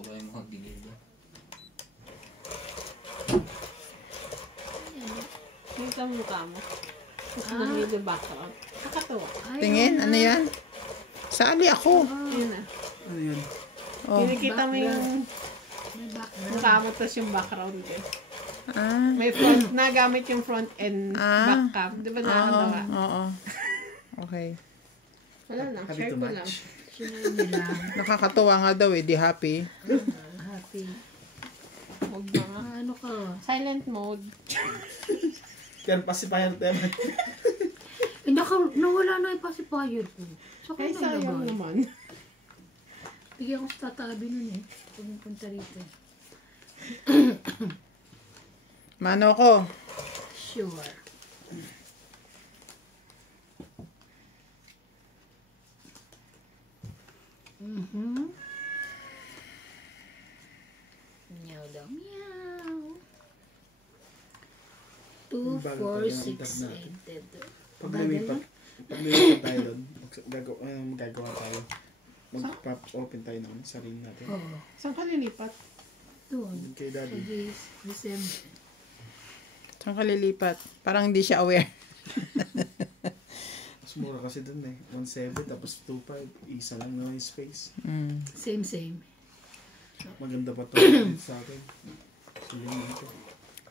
pura yung mga gilid. Tingnan mo mukha mo. Tapos naging yung background. Nakakatawa. Tingin, ano yan? Sali ako. Yun na. Ano yun? Oh. Kinikita mo yung May background. mukha mo tapos yung background eh. Ah. May front, nagamit yung front and back cam. Di ba Oo. nakakatawa? Oo. Okay. Wala lang, Happy share to ko lang. match. Sinunod nila. Nakakatuwa nga daw eh, di happy. Happy. Huwag na nga. Ano ka? Silent mode. Kaya pacifier naman. Nawala na yung pacifier ko. So, Ay, kaya sayang nagabay. naman. Bigyan ko sa tatabi nun eh. Pumupunta rito. Mano ko. Sure. Meow daw. Meow. 2, 4, 6, 8, 10. Pag lumipat tayo doon, magagawa tayo. Mag-open tayo ng sarili natin. Oo. Saan ka lilipat? Doon. Kay Sa Daddy. December. Saan ka lilipat? Parang hindi siya aware. Mas mura kasi doon eh. 1.7 tapos 2.5. Isa lang na yung space. Same. Maganda pa to sa akin. So yun ito.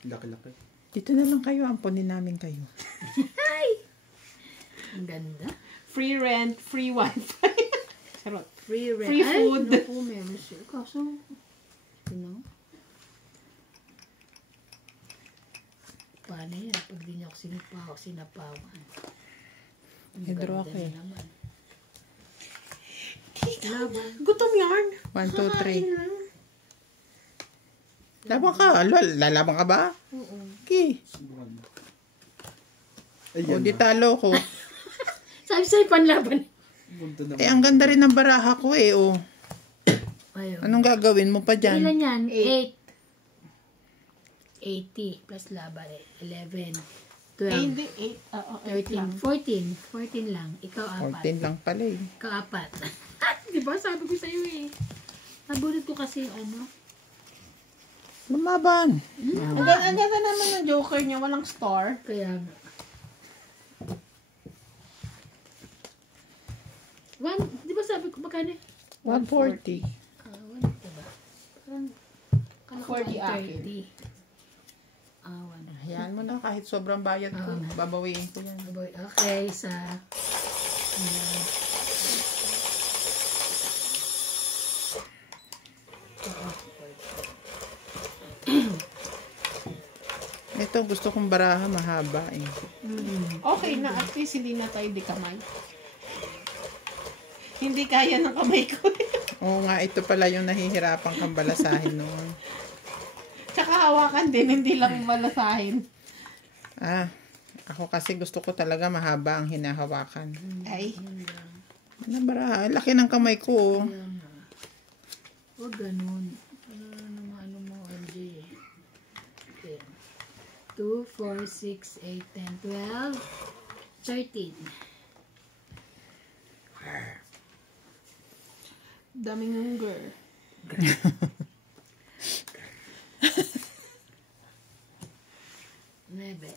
Laki-laki. Dito na lang kayo, ampunin namin kayo. Ang ganda. Free rent, free wifi. Charot. Free rent. Free food. Ay, naku, meron siya. Kaso, paano yan? Pag di niya ako sinapawan. Ang Hidro ganda ako eh. naman. Laban. Gutom yarn. 1, 2, 3. Laban ka. Lalaban ka ba? Oo. Okay. Subukan mo. O, di talo ko. Sabi sa'yo panlaban. Punto naman. Eh, ang ganda rin ng baraha ko eh, oh. Ayaw. Anong gagawin mo pa dyan? Ilan yan? 8. 80 plus laban. 11. 12. Hindi, 8. 13. 14 lang. Ikaw 14 4. lang pala eh. Ikaw 4. Diba? Sabi ko sa'yo eh. Nabulit ko kasi ano. Lumaban. Ang ganda naman ng Joker niya. Walang star. Kaya nga. 1, di ba sabi ko magkano? 140. 1, diba? Parang 40 akin. 30. 1. Hayaan mo na kahit sobrang bayad ko. Babawiin ko yan. Okay, sa... Ito, gusto kong baraha mahaba eh. Okay na, at least hindi na tayo di kamay. Hindi kaya ng kamay ko. Oo nga, ito pala yung nahihirapan kang balasahin noon. Tsaka hawakan din, hindi lang balasahin. Ah, ako kasi gusto ko talaga mahaba ang hinahawakan. Ay. Ano baraha? Laki ng kamay ko. Oh. Huwag ganun. Ano mo, MJ. Okay. 2, 4, 6, 8, 10, 12, 13. Daming hunger. Nebe.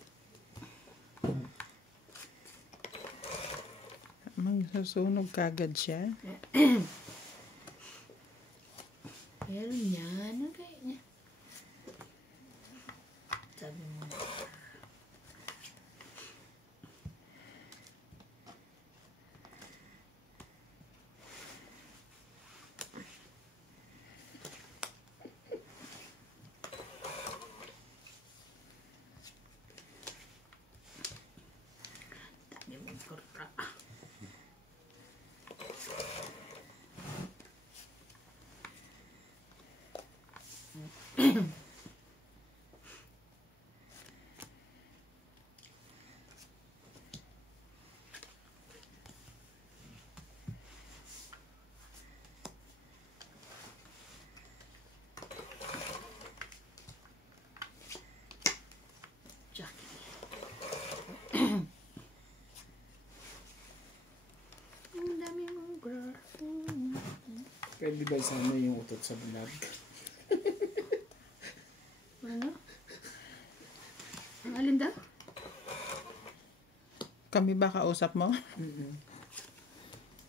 Magsusunog kagad siya. Meron yan. Ano kaya niya? Sabi mo. Dami mo pura. Jackie. Ang dami mong girl. Pwede di ba isama yung utot sa vlog? Ano? Ang alin daw? Kami ba kausap mo?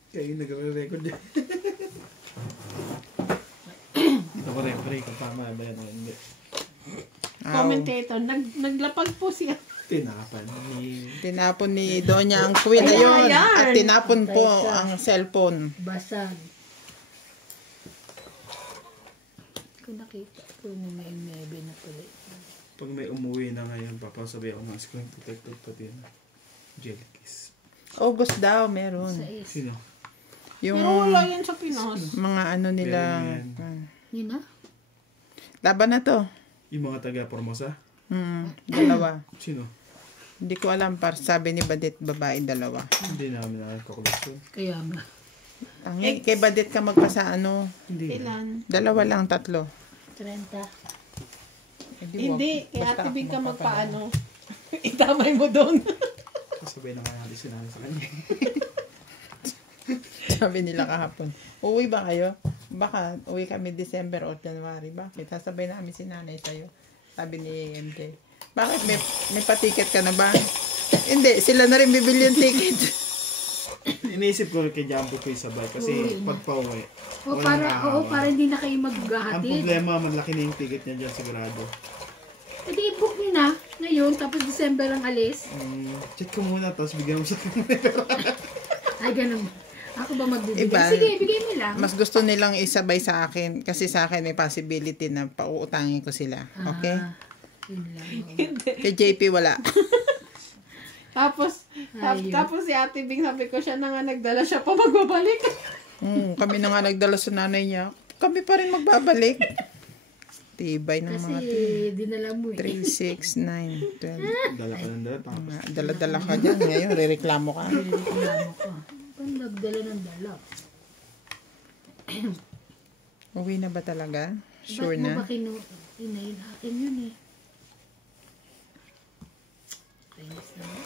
Kaya yung nagre-record yan. Dito ko referee kung tama ba yan o hindi. Commentator, naglapag po siya. Tinapon ni Donya ang queen na yun. Ayan. At tinapon po ang cellphone. Basag. Kung nakita ko na may mebe na pala. Pag may umuwi na ngayon, papasabi ako ng screen protector pati na. Jelly kiss. August daw, meron. Sa is. Sino? Yung Pero wala yan sa Pinas. mga ano nila. Meron Yun na? Laban na to. Yung mga taga Formosa? Dalawa. Sino? Hindi ko alam, par sabi ni Badit, babae dalawa. Hindi namin nakakakulasyon. Kaya nga. Kay Badit ka magpasa ano, Hindi. Ilan? dalawa lang, tatlo. 30. Hindi, kaya Ate Big ka magpaano. Itamay mo doon. Sasabihin na nga natin sinabi sa kanya. Sabi nila kahapon, uwi ba kayo? Baka uwi kami December or January. Bakit? Sasabay namin si nanay sa'yo. Sabi ni MJ. Bakit? May patiket ka na ba? Hindi, sila na rin bibili yung ticket. Iniisip ko kay Jumbo ko yung sabay kasi pag pauwi. Para hindi na kayo Ang maghahatid. problema, malaki na yung ticket niya dyan sigurado. E di i-book nyo na ngayon, tapos December ang alis. Check ko muna, tapos bigyan mo sa akin. Ay, ganun. Ako ba magbibigay? Iba, Sige, bigay mo lang. mas gusto nilang isabay sa akin kasi sa akin may possibility na pauutangin ko sila. Okay? Yun lang. Kay JP wala. Tapos Ayun. tapos si Ate Bing, sabi ko siya na nga nagdala siya pa magbabalik. Kami na nga nagdala sa nanay niya. Kami pa rin magbabalik. Tibay ng Kasi mga dinala mo 3, eh. 6, 9, 12. Dala ka ng dala. Tapos Dala-dala ka dyan. Ngayon, rereklamo ka. Reklamo ko. Pag nagdala ng dala. Uwi na ba talaga? Sure Ba't mo na? ba kinain akin yun eh? Kainis naman.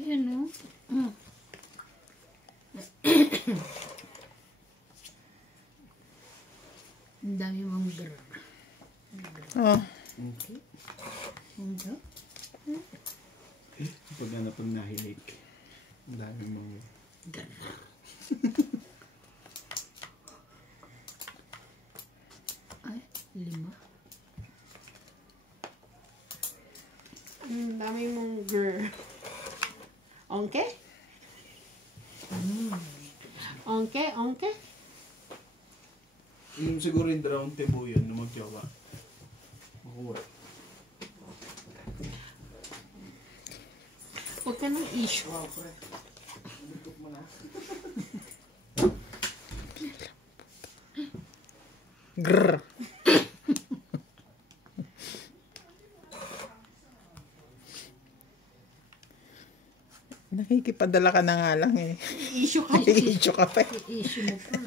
Ayan o. Ang dami mong grr. Oh, okay. Ano? Pag ano pag nahilik. Ang dami mong... Ay, 5. Dami mong girl. Onke? Onke? Yung siguro yung drown tebo yun na magjawa. Makuha. Huwag ka ng issue. Wow, pre. Lutok mo na. grrr. Nakikipadala ka na nga lang eh. Issue ka. Issue ka pa. I-issue mo pa.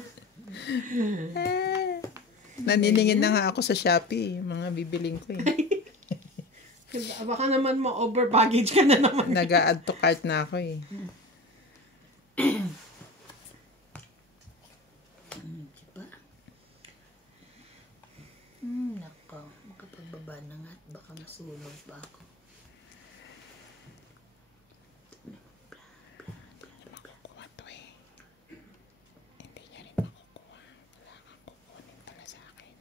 Naniningin na nga ako sa Shopee. Yung mga bibiling ko eh. Baka naman ma-over baggage ka na naman. Nag-add to cart na ako eh. Diba? Nako. Makapagbaba na nga at baka masulog pa ako. Makukuha to eh. Hindi niya rin makukuha. Wala kang kukunin pala sa akin.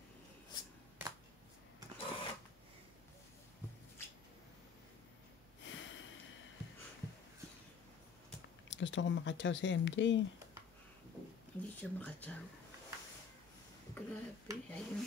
Gusto ko makatsaw si MJ. Hindi siya makatsaw. Grabe. Ayun.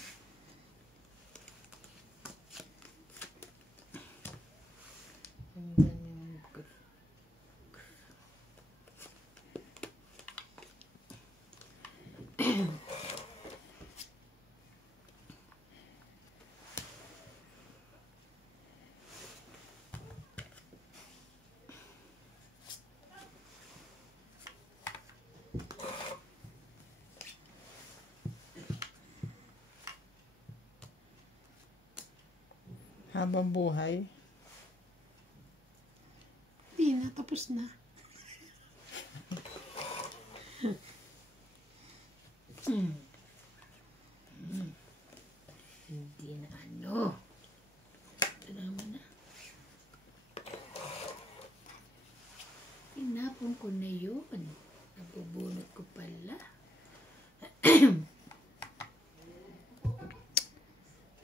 Habang buhay. Hindi na, tapos na.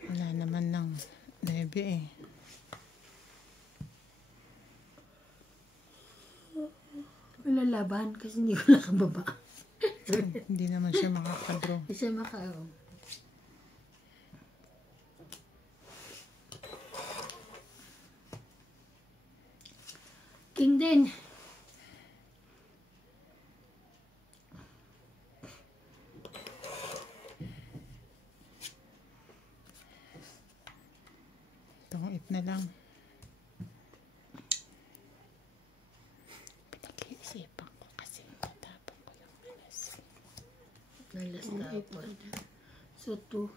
Wala naman ng lebe eh. Wala laban kasi hindi ko nakababa. Hindi naman siya makakadraw. Hindi siya maka... King din. Tungit na lang. Pinag-iisipan ko kasi tatapon ko yung alas. Nalas tapon. So, 2.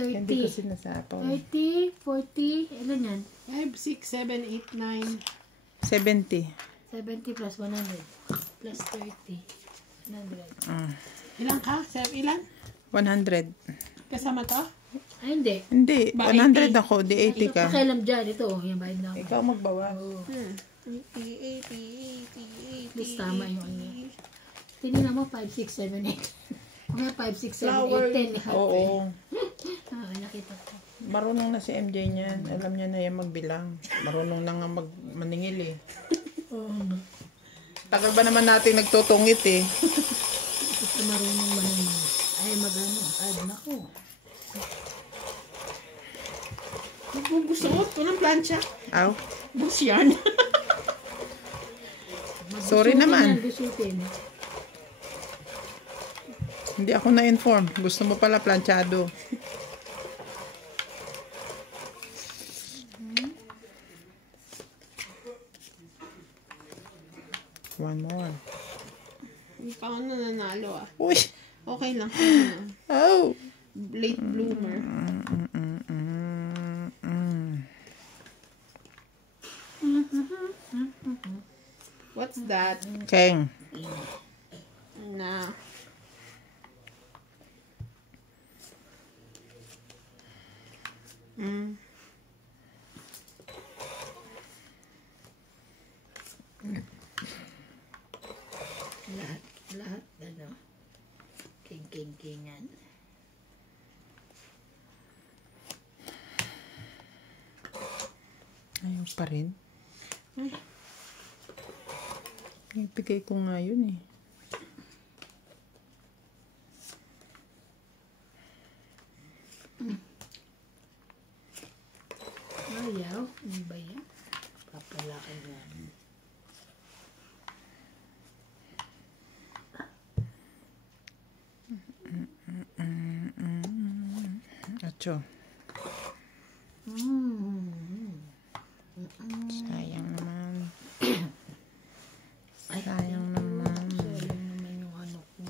Hindi ko 30. sinasapaw. 30, 40, ilan yan? 5, 6, 7, 8, 9. 70. 70 plus 100. Plus 30. 100. Ilan ka? Ilan? 100. Kasama to? Ay, hindi. Hindi, Ba, 100 ako, di 80 ka. Pakialam dyan. Ito, yung bayad na ako. Ikaw magbawas. Hmm. At least tama yung ano. Tinignan mo, 5, 6, 7, 8. Mga 5, 6, 7, 8, 10. Oo. Nakita ko. Marunong na si MJ niyan. Alam niya na yan magbilang. Marunong na nga maningil eh. Tagal ba naman natin nagtutungit eh. Gusto marunong manunod. Ay, magano. Ay, nako. Gusto ko ng plancha. Aw. Bus yan. Sorry naman. Gusutin. Hindi ako na-inform. Gusto mo pala planchado. One more. Hindi pa ako nananalo ah. Uy! Okay lang. Oh! Late bloomer. What's that? Keng. Na. Lahat, ano. King-king-kingan. Ayaw pa rin. Ibigay ko nga yun eh. Ayaw. Ano ba yan? Papalakan na. Acho. Sayang naman. Sayang naman. Sayang naman yung ano ko.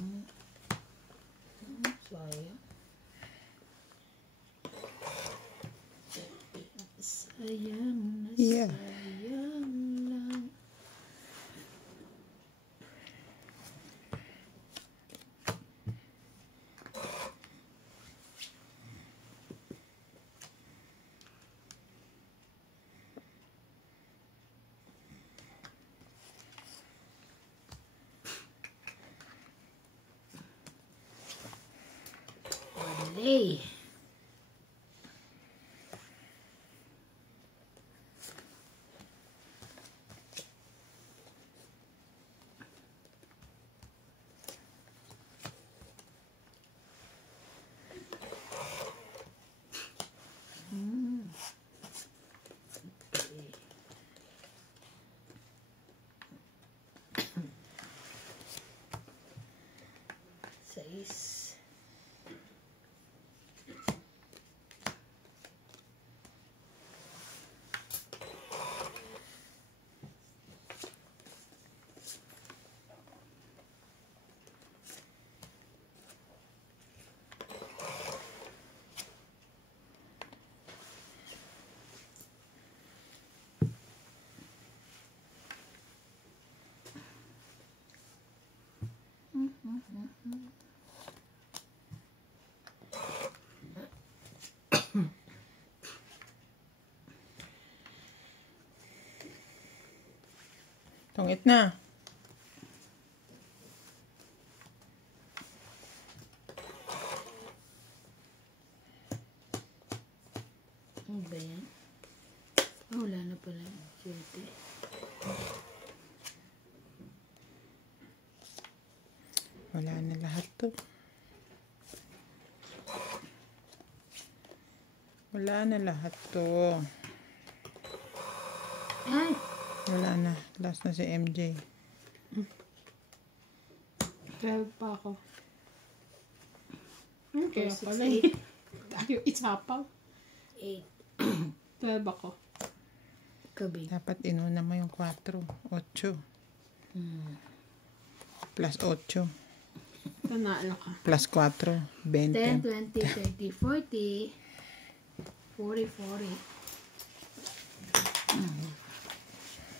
Sayang. Sayang na Yeah. sayang lang. Wale. Sais. Tungit na. Ano ba yan? Oh, wala na pala. Swerte. Wala na lahat to. Wala na lahat to. Ay! Wala na. Last na si MJ. 12 pa ako. Okay, Six, pala eight. Ayaw isapaw. 8. 12 ako. Kabi. Dapat inuna mo yung 4. 8. Plus 8. Tanalo ka. Plus 4. 20. 10, 20, 30, 40. 40, 40.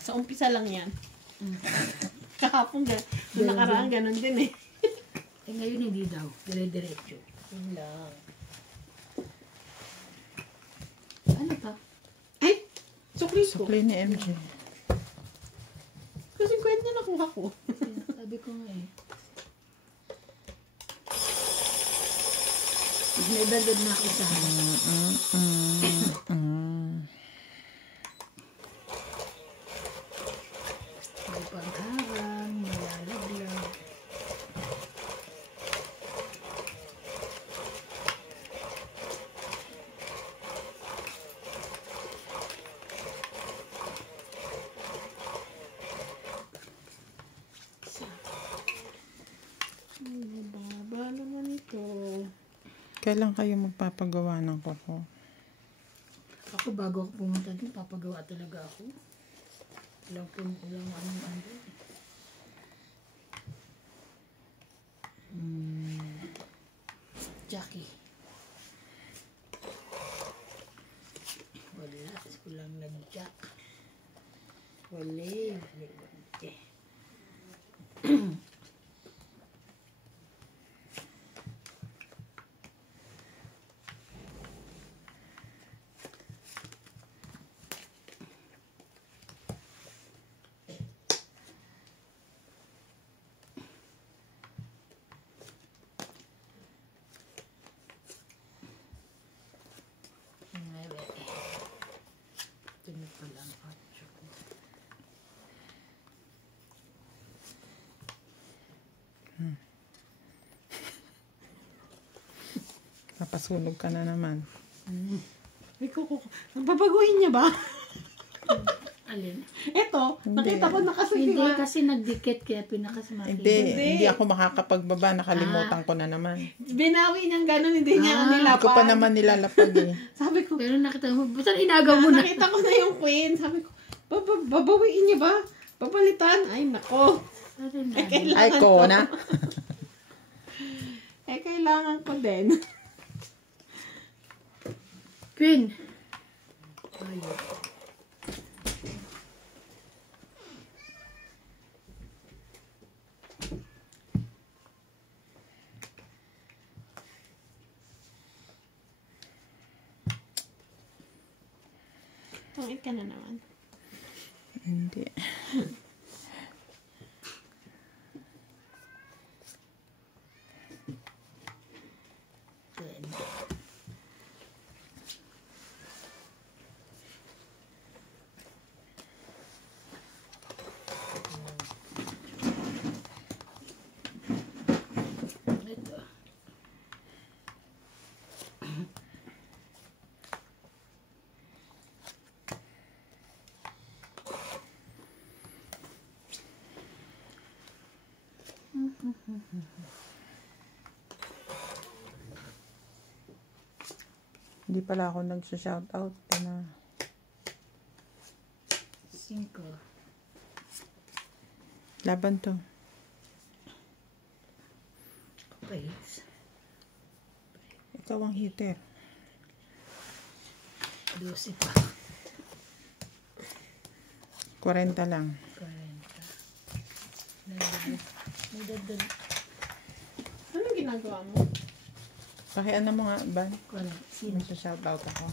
Sa umpisa lang yan. Kahapon, nung nakaraan, ganun din eh. Eh ngayon hindi daw. Dire-diretso. Yun lang. Ano to? Ay! Sukli ko. Sukli ni MJ. Kasi kwento na nakuha ko. Sabi ko nga eh. May dagdag na ako sa may pagharang, malalaglag. Baba naman ito. Kailan kayo magpapagawa ng koko? Ako bago ako pumunta dun, papagawa talaga ako. Walang ano. Jackie. Wala. Kulang nag-jack. Wala. Ito na pala ang atso ko. Papasunog ka na naman. Ay, kuko. Babaguhin niya ba? Alin? Ito, nakita ko Hindi nakasigawa. kasi nagdikit kaya pinakasmaki. Hindi ako makakapagbaba. Nakalimutan ko na naman. Binawi niyang gano'n, hindi niya Hindi ko pa nilapad. naman nilalapag eh. Sabi ko, Pero nakita mo, buta inagaw mo na. nakita ko na yung queen. Sabi ko, babawiin niya ba? Papalitan? Ay, nako. Ay, ko na. Kailangan ko din. Queen. Ayun. Tungit ka na naman. Hindi. Good. Ito. Hindi pala ako nagsa-shoutout. 5. Laban to. Praise. Ikaw ang hitter. 12 pa. 40 lang. 40. Nagdagdag. Anong ginagawa mo? Pakiano mo nga, Ban? Sino? Nagsa-shoutout ako.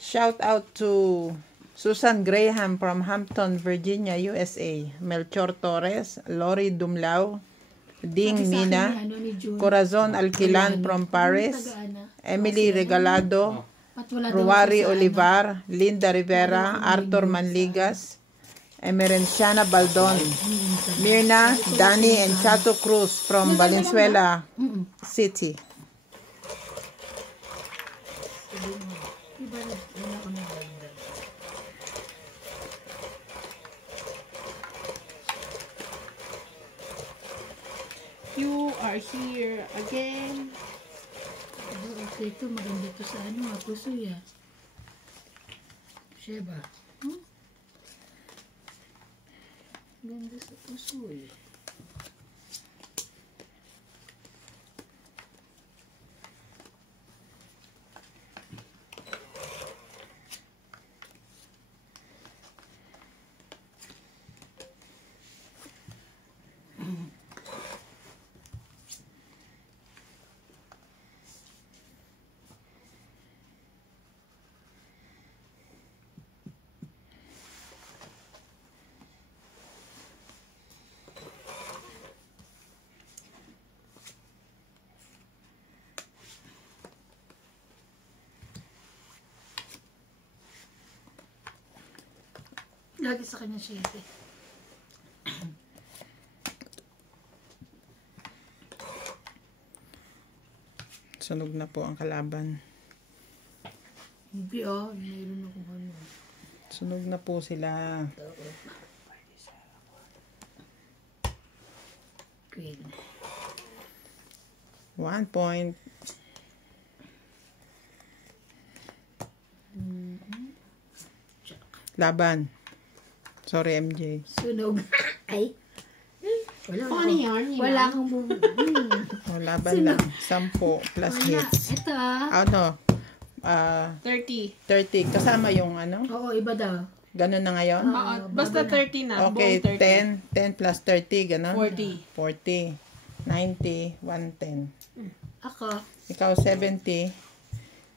Shout out to Susan Graham from Hampton, Virginia, USA. Melchor Torres, Lori Dumlao, Ding Sabi sa akin Mina, ni, ano, ni June. Corazon Alquilan from Paris, Taga-ana. Emily Regalado, At wala daw Ruari ako sa Olivar, Linda Rivera, Arthur Manligas, Emerenciana Baldon, Mirna, Dani, and Chato Cruz from Valenzuela City. You are here again. Okay, ito maganda to sa ano, puso ya. Sheba. Ganda sa puso eh. Lagi sa kanya siya eh. Sunog na po ang kalaban. Hindi mayroon akong ano. Sunog na po sila. Queen. 1 point. Laban. Sorry, MJ. Sunog. Ay. Wala Funny yarn, you Wala know. akong O, laban lang. 10 plus hits. Ito Ano? 30. 30. Kasama yung ano? Oo, iba daw. Ganun na ngayon? Oo, basta 30 na. Okay, buong 30. 10 plus 30, ganun? 40. 40. 90, 110. Ako. Ikaw 70,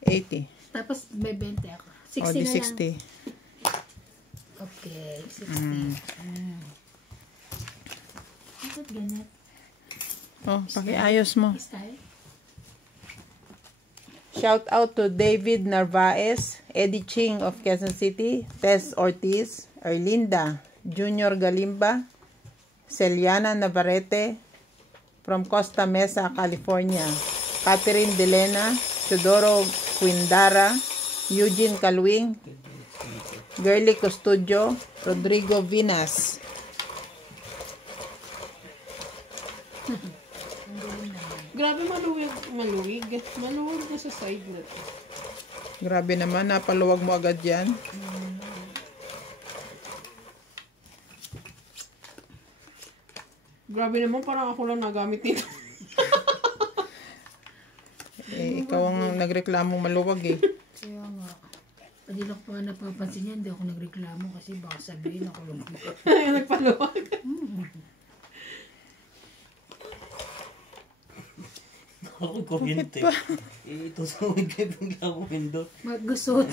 80. Tapos may 20 ako. 60 O, di na lang. 60. Okay, 60. Bakit ganit? Oh, pakiayos mo. Style? Shout out to David Narvaez, Eddie Ching of Quezon City, Tess Ortiz, Erlinda, Junior Galimba, Celiana Navarrete from Costa Mesa, California, Catherine Delena, Teodoro Quindara, Eugene Calwing, Girly Custodio, Rodrigo Vinas. Grabe maluwig. Maluwig na sa side na to. Grabe naman, napaluwag mo agad yan. Grabe naman, parang ako lang nagamit nito. Ikaw ang nagreklamo maluwag eh. Kaya nga. Pwede lang pa napapansin yan, hindi ako nagreklamo kasi baka sabihin ako lang. Nagpaluwag. Ako kuryente. Ito sa wigay bigla ako pindot. Magusot.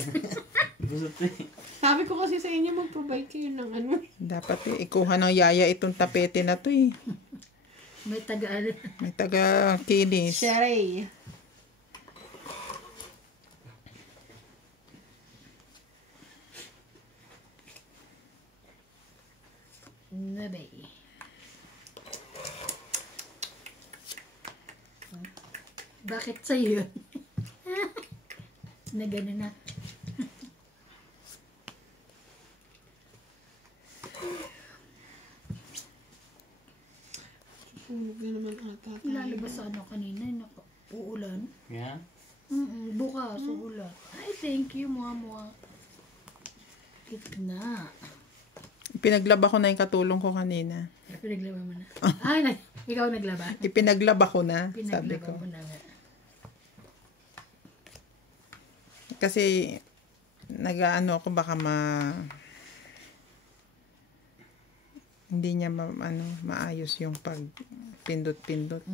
Gusto to eh. Sabi ko kasi sa inyo, mag-provide kayo ng ano. Dapat ikuha ng yaya itong tapete na to eh. May taga-ano. May taga kinis. Sherry. Nabay. Bakit sa'yo yun? Na gano'n na. Sunog na naman ata tayo. Lalabas sa ano kanina, uulan. Yeah? Bukas, uulan. Ay, thank you, mama. Gitna. Pinaglaba ko na yung katulong ko kanina. Pinaglaba mo na. Ikaw naglaba? Ipinaglaba ko na, sabi Pinaglaba ko. mo na nga. Kasi nag-ano ako baka hindi niya maayos yung pag pindot-pindot.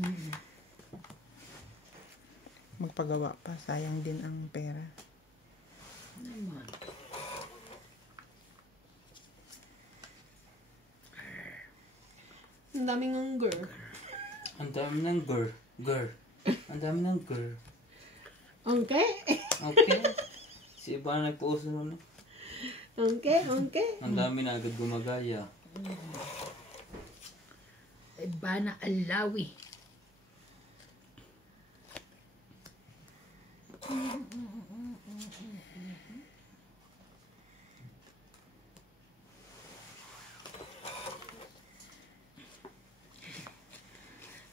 Magpagawa pa, sayang din ang pera. Naman. Ang daming hunger. Ang dami ng girl. Ang dami ng girl. Okay? Okay. Si iba na nagpuuso nun. Okay, okay. Ang dami na agad gumagaya. Iba na alawi.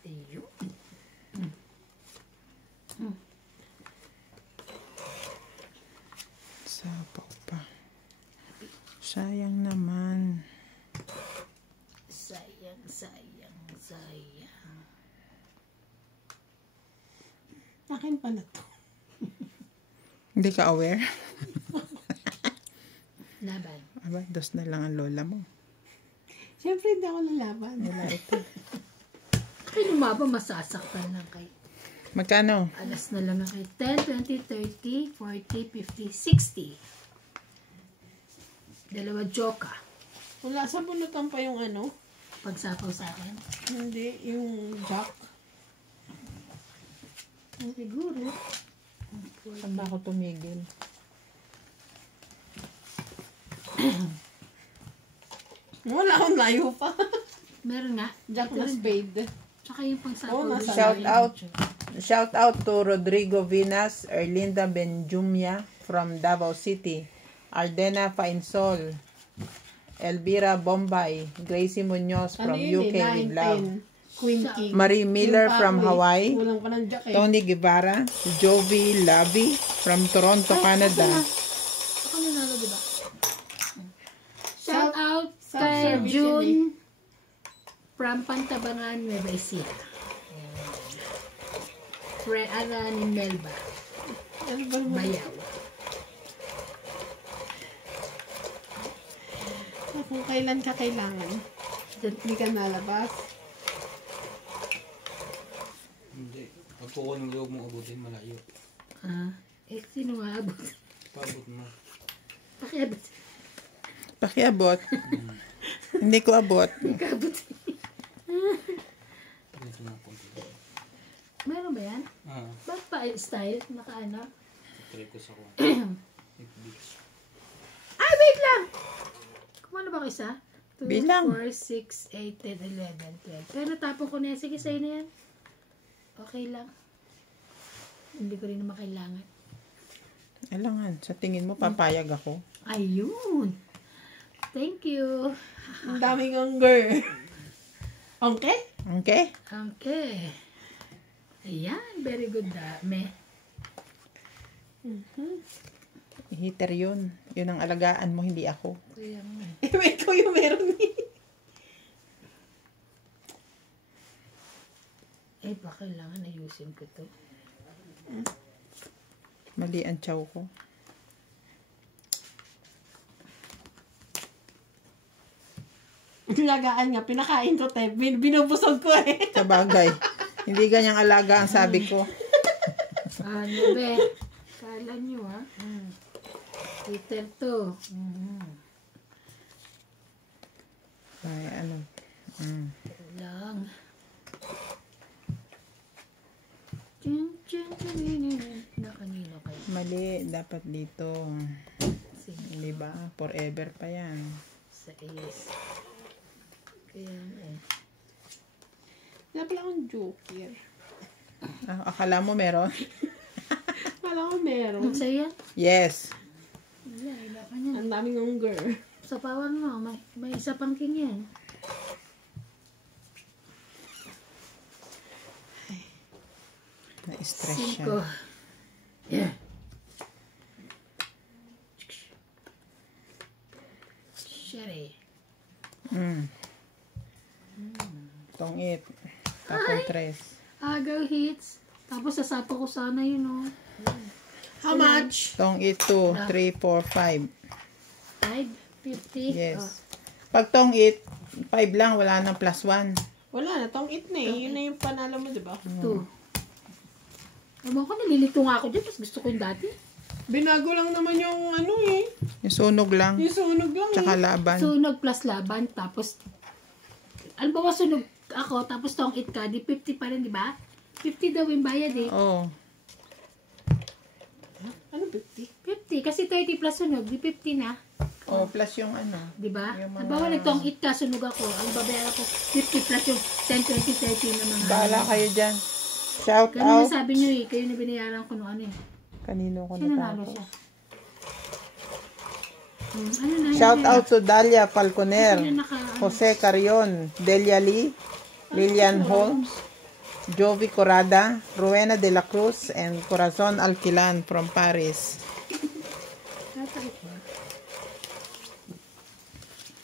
Ayun. Sapaw pa. Sayang naman. Sayang, sayang, sayang. Akin pala to. Hindi ka aware? Laban. Aba, dos na lang ang lola mo. Siyempre, hindi ako lalaban. Wala ito. Ay, lumaba, masasaktan lang kayo. Magkano? Alas na lang na kayo. 10, 20, 30, 40, 50, 60. Dalawa joka. Wala, sa bunutan pa yung ano. Pagsapaw sa akin. Hindi, yung jack. Siguro. Saan ba ako tumigil? Wala akong layo pa. Meron nga. Jack na spade. Tsaka yung pagsapaw. Oh, nasa Shout out. Shout out to Rodrigo Vinas, Erlinda Benjumia from Davao City, Ardena Fainsol, Elvira Bombay, Gracie Munoz from UK with love, Queen King. Marie Miller Yung pa, from Hawaii, Kulang pa ng jack eh. Tony Guevara, Jovi Lavi from Toronto, Canada. Ako nanalo, diba? Shout out kay Self-service June yun from Pantabangan, Nueva Ecija. Ana ni Melba. Ano ba naman? Bayaw. Kung kailan ka kailangan. Hindi ka nalabas. Hindi. Pag po ng loob mo abutin, malayo. Ah, sino maabot? Pabot mo. Pakiabot. Pakiabot. Hindi ko abot. Pakiabot. Ito na po. Meron ba yan? Ba't pa style? Naka-ano? Try ko sa kuwan. Ay, wait lang! Kumano ba kayo isa? 2, Bilang. 4, 6, 8, 10, 11, 12. Pero natapon ko na yan. Sige, sa'yo na yan. Okay lang. Hindi ko rin naman kailangan. Alangan, sa tingin mo papayag ako? Ayun! Thank you! Ang daming hunger. Okay? Okay? Okay. Ayan, very good dami. Heater yun. Yun ang alagaan mo, hindi ako. Kaya nga. Wait ko yung meron eh. Eh, pa kailangan ayusin ko to. Mali ang chow ko. Lagaan nga, pinakain ko te. Binubusog ko eh. Sa bagay. Hindi ganyang alaga ang sabi ko. Ano be? Kala nyo ha? Heater to. Ay, ano. Lang. Na kanino kayo? Mali. Dapat dito. Sige. Di ba? Forever pa yan. Sa is. Kaya eh. Wala pala akong joker. Ah, akala mo meron? Wala akong meron. Ang saya? Yes. Wala, iba ka niyan. Ang daming hunger. Sa pawan mo, may isa pang king yan. Na-stress siya. 5. Yeah. Sherry. Tongit. Tapon tres. Agaw hits. Tapos sasapa ko sana yun, oh. How much? Tongit 2, 3, 4, 5. 5, 50. Yes. Oh. Pag tongit, 5 lang. Wala nang plus 1. Wala na, tong it na eh. Yun na yung panalo mo, di ba? 2. Alam ko, nalilito nga ako dyan. Mas gusto ko yung dati. Binago lang naman yung ano eh. Yung sunog lang. Yung sunog lang Tsaka eh. laban. Sunog plus laban. Tapos, alam ba sunog ako, tapos tong it ka, di 50 pa rin, di ba? 50 daw yung bayad eh. Oo. Ano 50? 50. Kasi 30 plus sunog, di 50 na. O, plus yung ano. Di ba? Yung mga- Halimbawa nagtong eat ka, sunog ako. Ang babayaran ko, 50 plus yung 10, 20, 30 na mga. Bahala kayo dyan. Shout Ganun out. na sabi nyo eh. Kayo na binayaran ko nung ano eh. Kanino ko Sino nalo natapos? siya? Ano na Shout yun? out to Dalia Falconer, Sino naka... Jose Carion, Delia Lee, Lilian Holmes, Jovi Corrada, Rowena de la Cruz, and Corazon Alquilan from Paris. Tatay ko.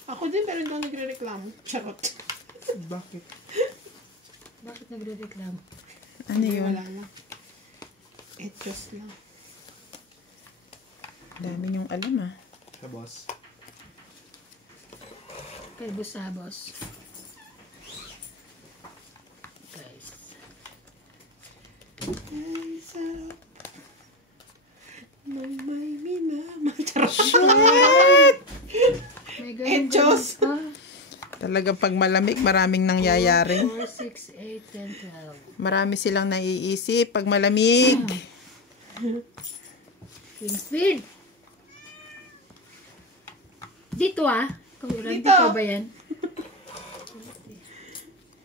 Ako din, pero hindi ako nagre-reklamo. Charot. Bakit? Bakit nagre-reklamo? Ano yun? Wala na. It just lang. Dami niyong alam ah. Sa boss. Kay Busabos. Guys. Ay, sarap. May minamahal. Charot. May Eh, Diyos. pa. Talagang pag malamig, maraming nangyayari. 4, 6, 8, 10, 12. Marami silang naiisip pag malamig. Kingsfield. Dito ah. Randy Dito. ko ba yan?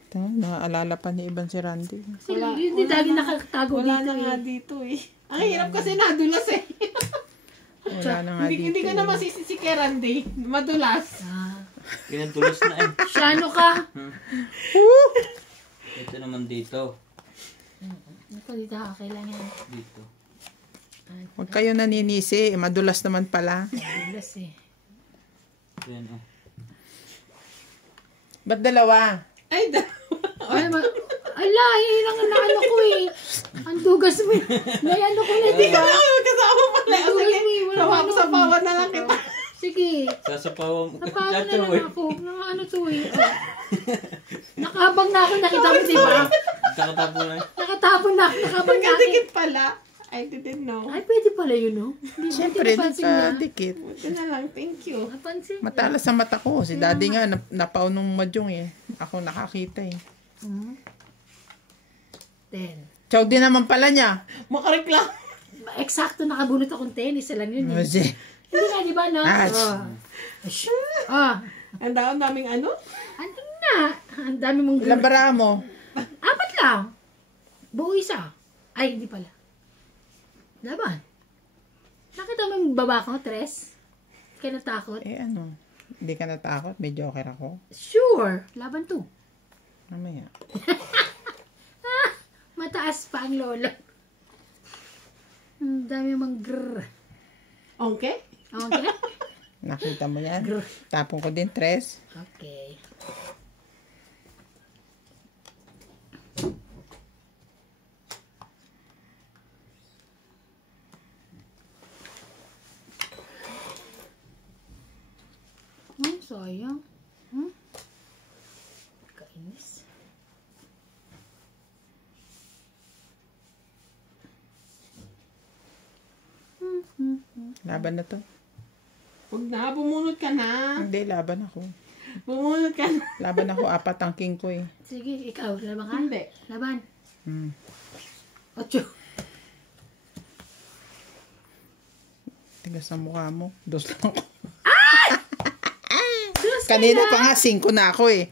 Ito, naaalala pa ni Iban si Randy. Kasi hindi lagi nakatago Wala dito na nga eh. dito eh. Ang hirap kasi nadulas eh. Wala na nga Hindi dito. ka na masisisi kay Randy. Madulas. Ah. Pinantulos na eh. Siano ka? Ito naman dito. Ako dito kailangan. Dito. Huwag kayo naninisi. Madulas naman pala. Bilas eh. Yan oh. Ba't dalawa? Ay, Ay, ala, yun ang ano ko eh. Ang dugas mo. May ano ko na di ba? kasama pala. Ang dugas mo eh. Wala Sawa ano. sa bawat na lang kita. Sige. Sasapawan mo. Napawa na Chacho lang eh. ako. Mga ano to eh. Oh. Nakabang na ako. Nakita mo diba? Kakatapo na eh. Nakatapon na ako. Nakabang na ako. Magkadikit pala. I didn't know. Ay, pwede pala yun, no? Hindi Siyempre, napansin niya. nagkadikit. Buti na lang. Thank you. Napansin. Matalas sa mata ko. Si daddy nga, napaw nung madyong eh. Ako nakakita eh. 10. Chow din naman pala niya. Makareklamo. Eksakto nakabunot akong 10. Isa lang yun eh. Kasi, Hindi nga, di ba, no? Oh. Ang daming ano? Ano na? Ang dami mong ilang bara mo? 4 lang. Buo isa. Ay, hindi pala. Laban. Nakita mo yung baba ko, 3? Kaya natakot? Eh ano? Hindi ka natakot? May joker ako? Sure. Laban 2. Mamaya. Mataas pa ang lolo. Ang dami mong grrr. Okay? Okay? Nakita mo yan? Tapong ko din 3. Okay. Sayang. Kainis. Laban na to. Huwag na. Bumunot ka na. Hindi, laban ako. Bumunot ka na. Laban ako, 4 ang king ko eh. Sige, ikaw. Laban ka? Hindi. Laban. 8. Tigas ang mukha mo. 2 lang ako. Kanina pa nga, 5 na ako eh.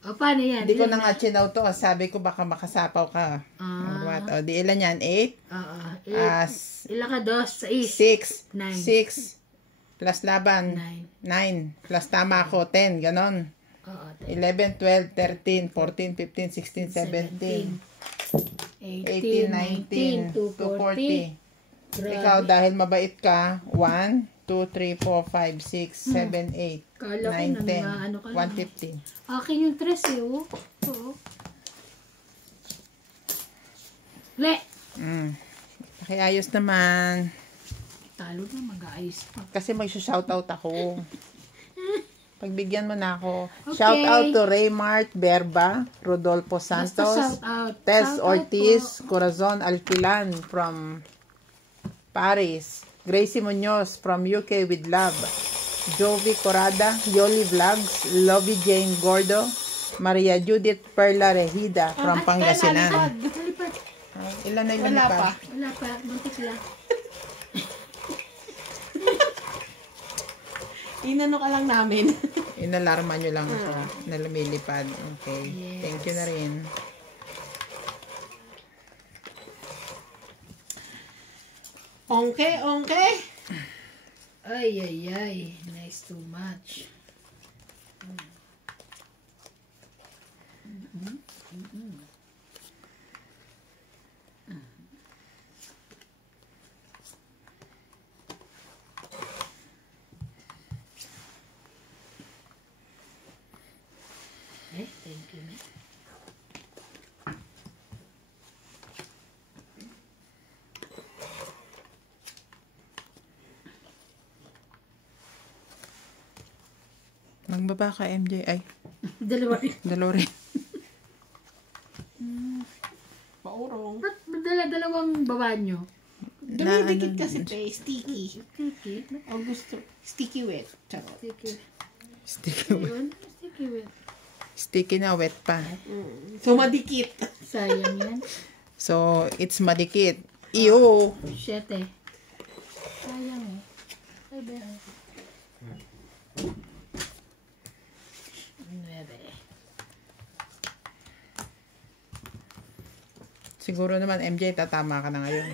O, paano yan? Hindi ko na nga chinaw to. Sabi ko baka makasapaw ka. Ah. What? O, di ilan yan? 8? Oo. As Ilan ka? 2, 6. 6. 9. 6. Plus laban. 9. 9. Plus tama ako. 10. Ganon. Oo. 11, 12, 13, 14, 15, 16, 17. 18, 19, 240. Ikaw dahil mabait ka. 1, 2, 3, 4, 5, 6, 7, 8, Kala ko 9, 10, na ano ka na. 115. Akin yung 3 eh, oh. Oo. Le! Pakiayos naman. Talo na, mag-aayos pa. Kasi mag-shoutout ako. Pagbigyan mo na ako. Okay. Shout out to Raymart Berba, Rodolfo Santos, shout out. Tess Shout out Ortiz, Corazon Alquilan from Paris, Gracie Munoz from UK with love, Jovi Corrada, Yoli Vlogs, Lovey Jane Gordo, Maria Judith Perla Regida from Pangasinan. Nalipad. Ilan na yung Wala lumipad? pa. Wala pa. Buntik lang. Inano ka lang namin. Inalarma nyo lang ako na lumilipad. Okay. Yes. Thank you na rin. Okay. Ay. Nice too much. Thank you, man. Magbaba ka, MJ. Ay, Dalawa rin. dalawa rin. Paurong. Ba't dalawang baba nyo? Dumidikit kasi te, sticky. Sticky. O gusto, sticky wet. Charot. Sticky. Sticky, Ayun. Sticky wet. sticky na wet pa. So, madikit. Sayang yan. So, it's madikit. Iyo! 7. Sayang eh. Ay, ba? 9. Siguro naman, MJ, tatama ka na ngayon.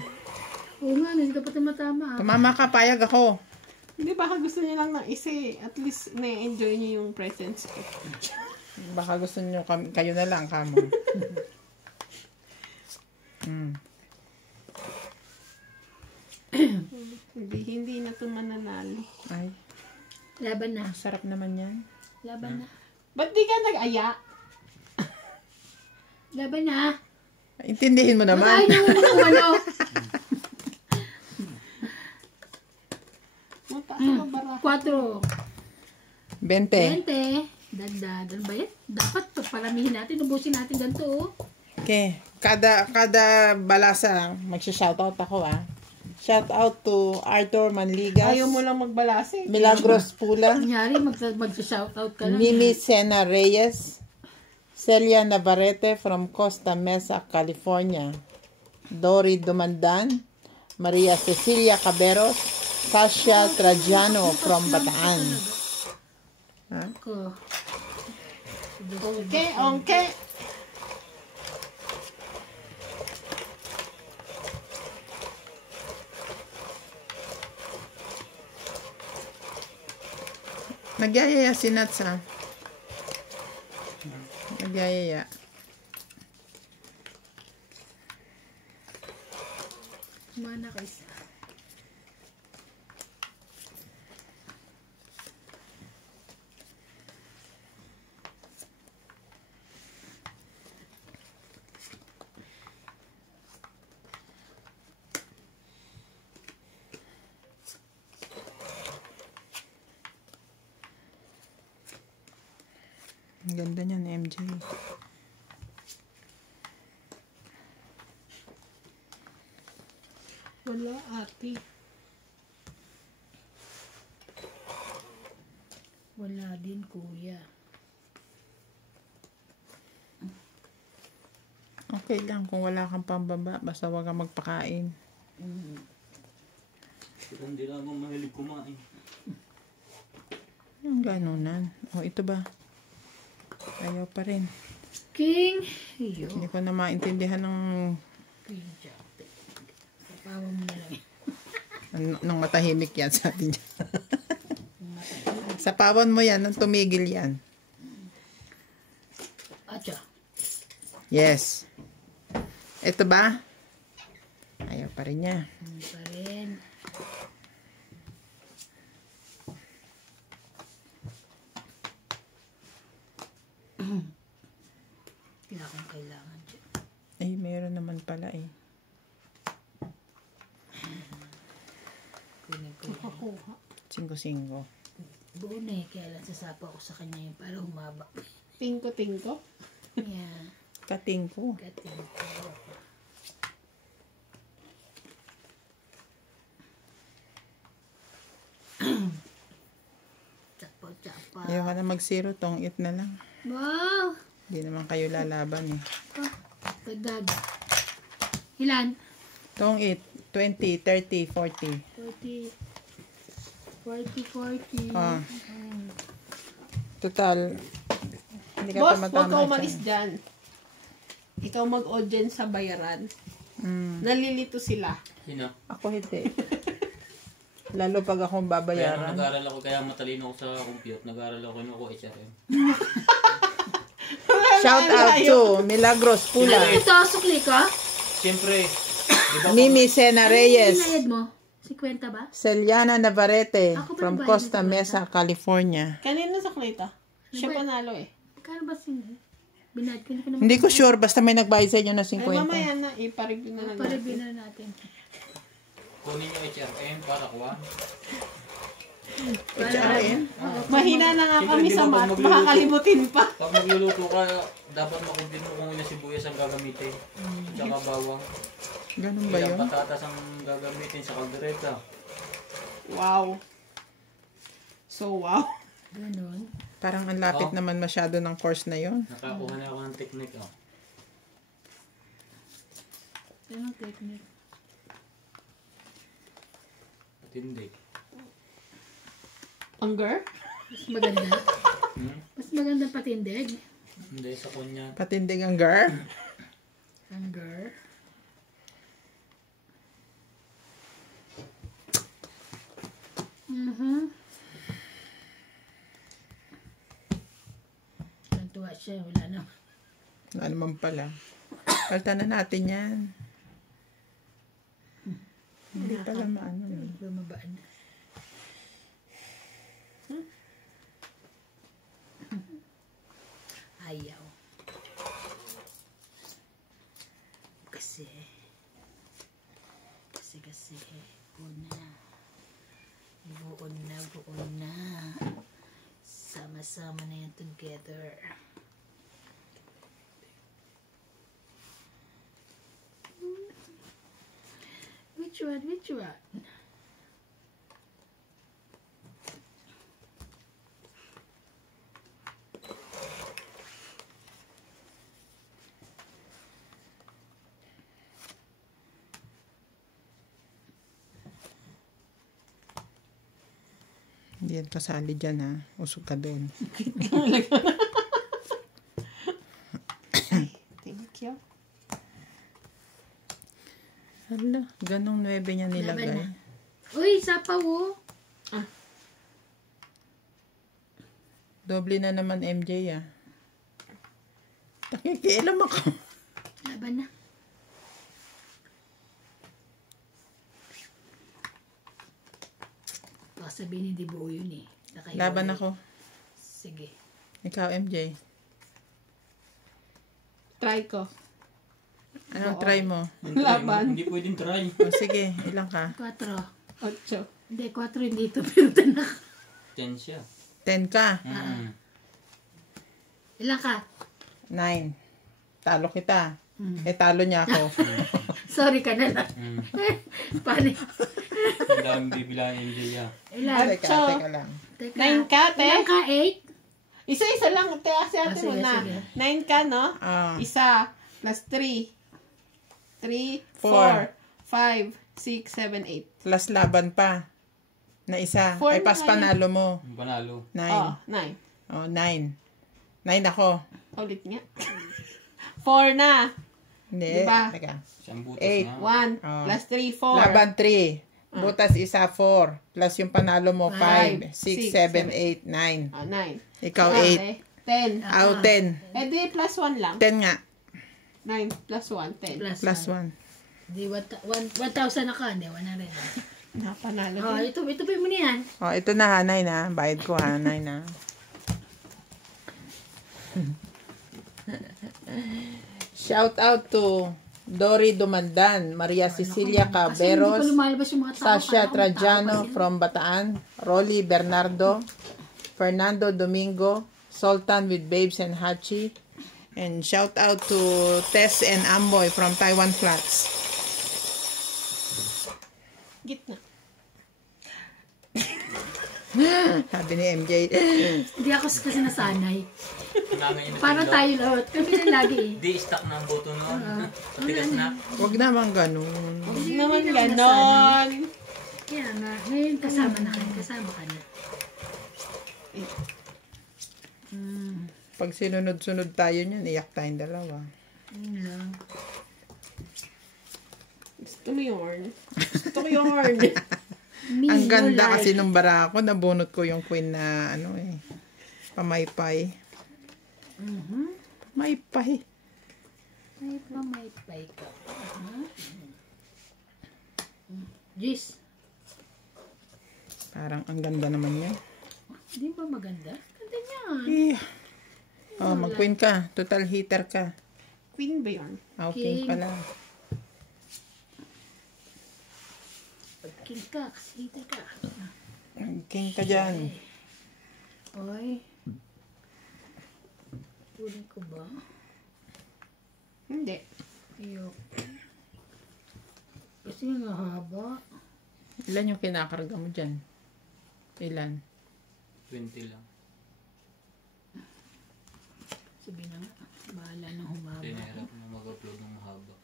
Oo nga, hindi ka pa tumatama. Tumama ka, payag ako. Hindi, baka gusto niya lang ng isa eh. At least, na-enjoy niya yung presence ko. Baka gusto nyo, kayo na lang, kamo. Hindi na ito mananalo. Ay, Laban na. sarap naman yan. Laban na. Ba't di ka nag-aya? Laban na. Intindihin mo Ay, naman. ano? Mataas ang bara. 4. 20. 20. Dagdag. Ano ba yan? Dapat paramihin natin. Ubusin natin ganito, oh. Okay. Kada balasa, magsha-shoutout ako, ah. Shoutout to Arthur Manligas. Ayaw mo lang magbalase. Milagros Pula. Kunyari, magsa-shoutout ka lang. Mimi Sena Reyes. Celia Navarrete from Costa Mesa, California. Dory Dumandan. Maria Cecilia Caberos. Sasha Trajano from Bataan. Ha? Ko. Okay. Nagyayaya si Nats, ha? Nagyayaya. Kumana ka isa. Ang ganda niyan, MJ. Wala, ate. Wala din, kuya. Okay lang kung wala kang pambaba. Basta wag kang magpakain. Hindi lang ako mahilig kumain. Yung ganunan. O, ito ba? Ayaw pa rin. King. Iyo. Hindi ko na maintindihan ng King Jack. Papawa mo na lang yan. nung matahimik yan sa atin. Sa pawan mo yan, nung tumigil yan. Atya. Yes. Ito ba? Ayaw pa rin niya. Pa rin. Kailangan dyan. Ay, meron naman pala eh. Kunin ko yan. Nakakuha. 5-5. Buo na eh. Kaya lang sasapa ko sa kanya yung para humaba. Tingko. Yeah. Kating ko. Gating ko. Tsapa. Ayaw ka na mag-zero. Tong it na lang. Wow! Hindi naman kayo lalaban eh. Oh, dagdag. Ilan? Tong it. 20, 30, 40. 40. 40. Ah. Total. Hindi ka Boss, huwag tumatama ka siya. umalis dyan. Ikaw mag-audience sa bayaran. Nalilito sila. Sino? Ako hindi. Lalo pag akong Kaya babayaran. nag-aaral ako, kaya matalino ako sa compute. Nag-aaral ako HRM. Shout out to Milagros Ano Pula. ito? Sukli ka? Siyempre, di ba Mimi Sena Reyes. Pinayad mo? 50 ba? Celiana Navarrete Ako pa from nagbayad Costa ng Mesa, California. Kanina sa Clayta. Siya Diba? panalo eh. Kano ba binayad ko? Hindi ko naman. Hindi ko sure, basta may nagbayad sa inyo na Ay, 50. mamaya na. Ipa-review na lang Pa-review natin. na natin. kunin yung HRM para kuha? HRM? Mahina na nga Siyempre, kami di sa ba, pag math. magluluto- Makakalimutin pa. Pag magluluto ka, dapat makumpit mo kung ilang sibuyas ang gagamitin. Tsaka bawang. Ganun ba Ilang yun? patatas ang gagamitin sa kaldereta. Wow. So, wow. Ganon. Parang ang lapit Oh. naman masyado ng course na yun. Nakakuha na ako ng technique. Oh. Anong technique? Patindi. Anger? Mas maganda. Hmm? Mas maganda patindig. Hindi, sa kunya. Patindig ang girl. Anger. Tuwa siya. Wala na. Ano naman pala. Palta na natin yan. Hindi pala maano. Bumabaan na. Ayaw. Kasi buon na. Sama-sama na yan together. Which one? Hindi yan kasali dyan ha. Usog ka doon. Thank you. Hala, ganong 9 niya nilagay. Laban na. Uy, sapaw oh. Doble na naman MJ ah. Nakikialam ako. Laban na. Baka sabihin hindi buo yun eh. Nakahiwalay. Laban ako. Sige. Ikaw MJ. Try ko. Anong try mo? Laban. Hindi pwedeng try. O, sige, ilang ka? 4. 8. Hindi, 4 hindi ito. Pero tanak. 10 siya. 10 ka. Ilan ka? 9. Talo kita. Eh, talo niya ako. Sorry ka na lang. Paano? Ang daming bibilang MJ ah. Ilan? Teka lang. Teka. 9 ka, te? Ilan ka? 8? Isa-isa lang. Te, kasi ate mo sige, na. sige. 9 ka, no? Ah. Isa. Plus 3. 3, 4, 4, 5, 6, 7, 8. Plus laban pa. Na isa. Four Ay, na pas ngayon. panalo mo. Ang panalo. 9. Oh, 9. Oh, 9. 9 ako. Ulit nga. 4 na. Hindi. Diba? Teka. Siyang butas 8, na. 1, Oh. plus 3, 4. Laban 3. Butas isa 4. Plus yung panalo mo 5, 6, 7, 8, 9. 9. Ikaw 8. 10. Out 10. Eh di plus 1 lang. 10 nga. 9 plus 1, 10. Plus 1. Di 1,000 na ka. Hindi, 100. Napanalo Oh, din. ito pa mo niyan. Oh, ito na ha, 9 na. Bayad ko ha, 9 na. Shout out to Dory Dumandan, Maria Cecilia Kasi hindi pa Caberos, lumalabas yung mga tao. Sasha Kala ko may tao Trajano pa sila. from Bataan, Rolly Bernardo, Fernando Domingo, Sultan with Babes and Hachi, and shout out to Tess and Amboy from Taiwan Flats. Gitna. Sabi ni MJ, Hindi ako kasi nasanay. Nangangain na Parang sila. tayo lahat. Kami na lagi eh. Di stuck na ang boto noon. Matigas na. wag naman ganun. Huwag naman ganon. Kaya nga, ngayon kasama na kayo. Kasama ka na. Pag sinunod-sunod tayo niyan, iyak tayong dalawa. Yun lang. Gusto mo yarn? Gusto ko yarn. Me, Ang ganda no kasi life. nung barako, nabunot ko yung queen na pamaypay. Pamaypay. May pamay-pay ka. Jis, Parang ang ganda naman niya. hindi ba maganda? Ganda niyan. Mag-queen ka. Total heater ka. Queen ba yarn? King King. pala. Pag-king ka, kasita ka. King ka dyan. Oy. Kunin ko ba? Hindi. Ayok. Kasi nga haba. Ilan yung kinakarga mo dyan? Ilan? 20 lang. Sabi na nga, bahala na humaba. Tinahirap na mag-upload ng mahaba.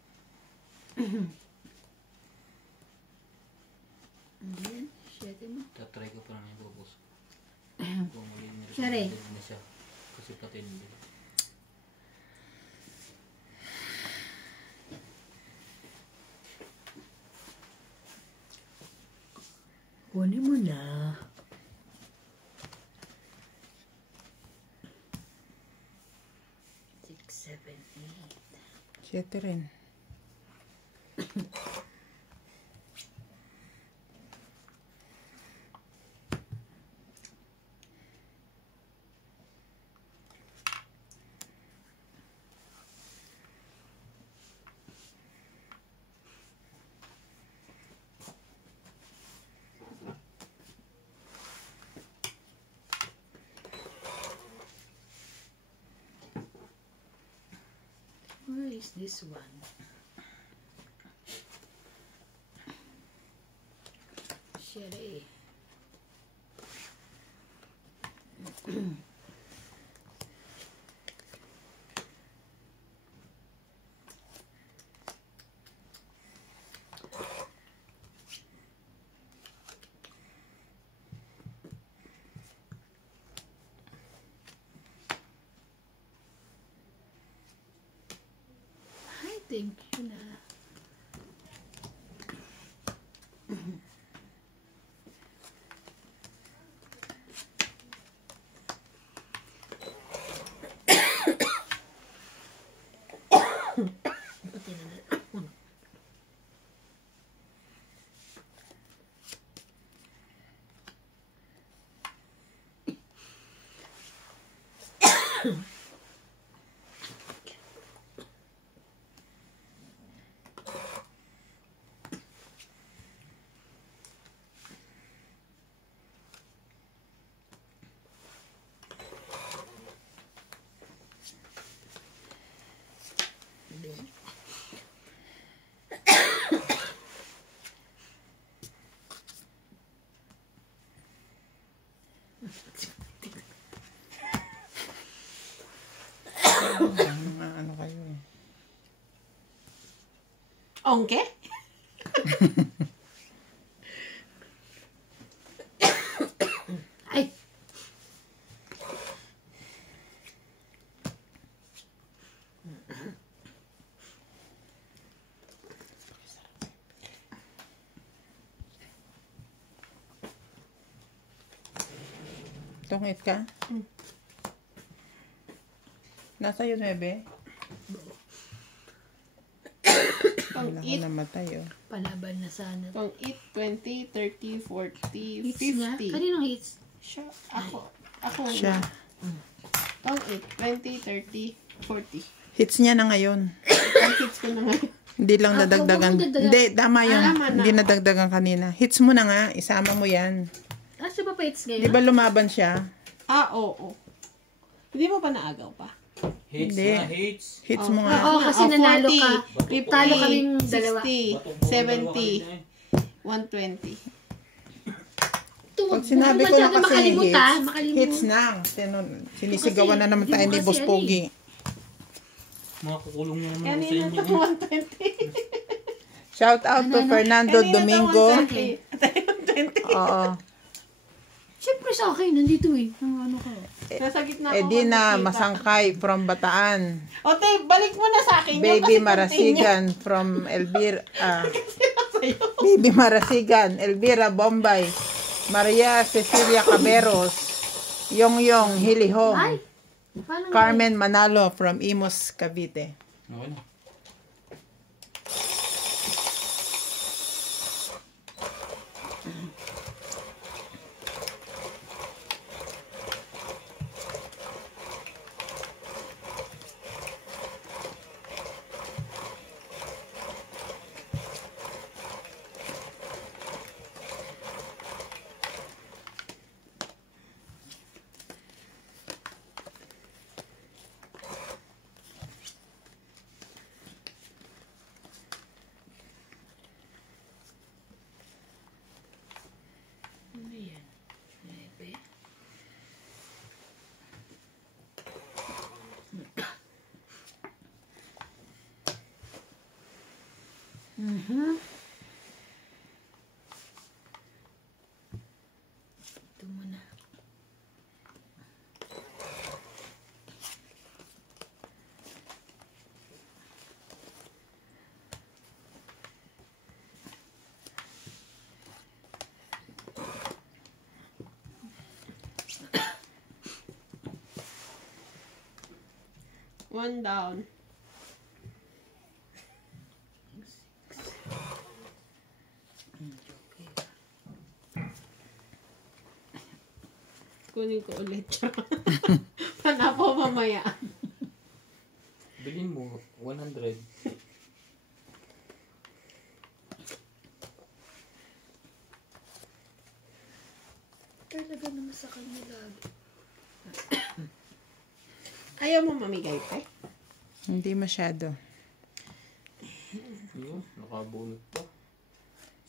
Ayan, syete mo. Tatry ko pa naman ibubos. Kung magiging Sorry. resulta na siya. Kasi pati hindi. Kunin mo na. Six, seven, eight. 7 rin. Where is this one? Sherry. I think yun na. Ano kayo eh. Ongke? Ay! Tungit ka? Nasa yun, Bebe? Pang Wala ko eat. namatay, oh. Palaban na sana. Pang eat 20, 30, 40, Hits nga? 50. Kaninong hits? Siya. Ako. Ako. Siya. Pang eat 20, 30, 40. Hits niya na ngayon. Pang hits ko na ngayon. Hindi lang nadagdagan. huwag mo dagdagan. Hindi, tama yun. Tama na. Hindi nadagdagan kanina. Hits mo na nga. Isama mo yan. Asa ba pa hits ngayon? Di ba lumaban siya? Oo. Hindi mo pa naagaw pa? Hits Hindi. na hits. Hits mo Oo, nga. kasi nanalo ka. 40, Talo kaming dalawa. 60, 70, 120. Pag sinabi ko na kasi makalimut, hits, makalimut. hits na. Sinisigawan na naman tayo ni Boss Pogi. Makakukulong na naman ako sa Kanina inyo. to 120. Shout out to Fernando Kanina to Domingo. 120. Oo. Siyempre sa akin, nandito eh. Ang ano ka. Nasa gitna Eh ko di na, nakita. Masangkay from Bataan. O, te, balik mo na sa akin yun Baby kasi continue. Marasigan from Elvira. Sa'yo. Baby Marasigan, Elvira Bombay. Maria Cecilia Caberos. Yong Hilihong. Ay! Paano Carmen Manalo from Imus, Cavite. Okay na. Ano yan? Nebe? Mhm. Ito muna. One down. Kunin ko ulit. Panapo mamaya. Bilhin mo, 100. Talaga naman sa kanya lagi. Ayaw mo mamigay, te? Hindi masyado. Yun, nakabunot pa.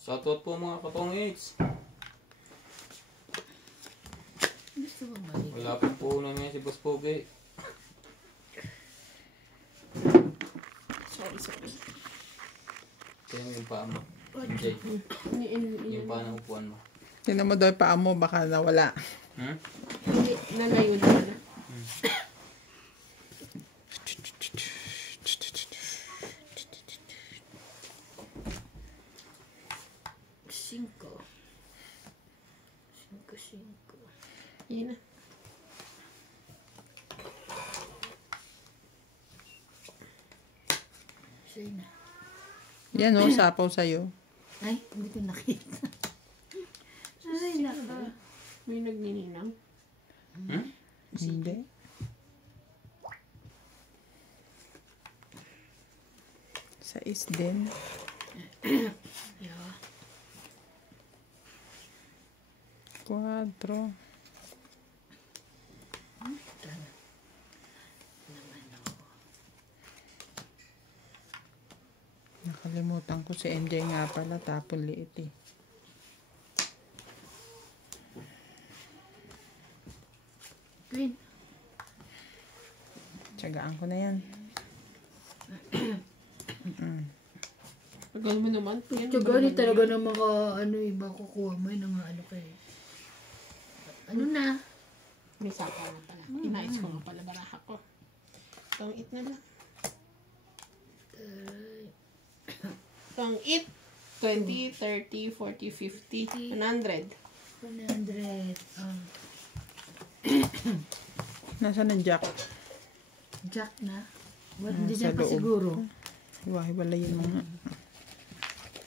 Shoutout po mga katongits. Gusto mo balik? Wala pong puhunan ngayon si Boss Pogi. Sorry. Kaya yung paa mo. Jay, yung paa ng upuan mo. Tinan mo daw yung paa mo, baka nawala. Hmm? Nalayo na. Cinco. Yun na. Sa'yo na. Yan o, sapaw sa'yo. Ay, hindi ko nakita. Ay, naka. May nagnininang. Hmm? Hindi. Sa is din. Yeah. 4. Nakalimutan ko si MJ nga pala, tapon liit eh. Green. Tiyagaan ko na yan. Tagal mo naman. Yan, Tiyaga, di talaga na mga ano iba kukuha mo yun mga ano kayo. Ano na? May sapa na pala. Inais ko nga pala baraha ko. Tong it na lang. Tong it. 20, 30, 40, 50, 100. 100. Nasaan ang jack? Jack na. Hindi Sa na pa loob. siguro. Hiwa-hiwalayin mo nga.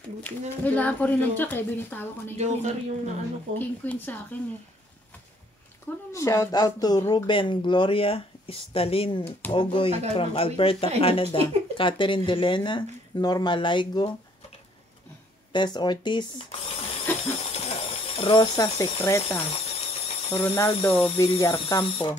Buti na lang. Kailangan ko rin ng Jack eh. Binitawa ko na Joker yung na ano ko. King Queen sa akin eh. Kuno naman. Shout out to Ruben Gloria Stalin Ogoy from Alberta, Canada. Catherine Delena, Norma Laigo, Tess Ortiz, Rosa Secreta, Ronaldo Villarcampo.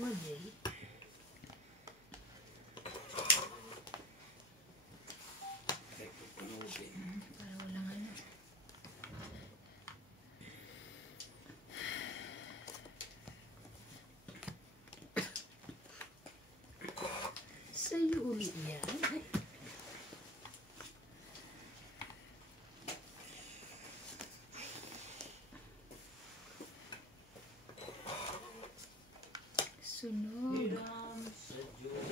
Mali. Para walang ano. Sa'yo ulit yan. Ay. Sunog. Hiram sa Diyos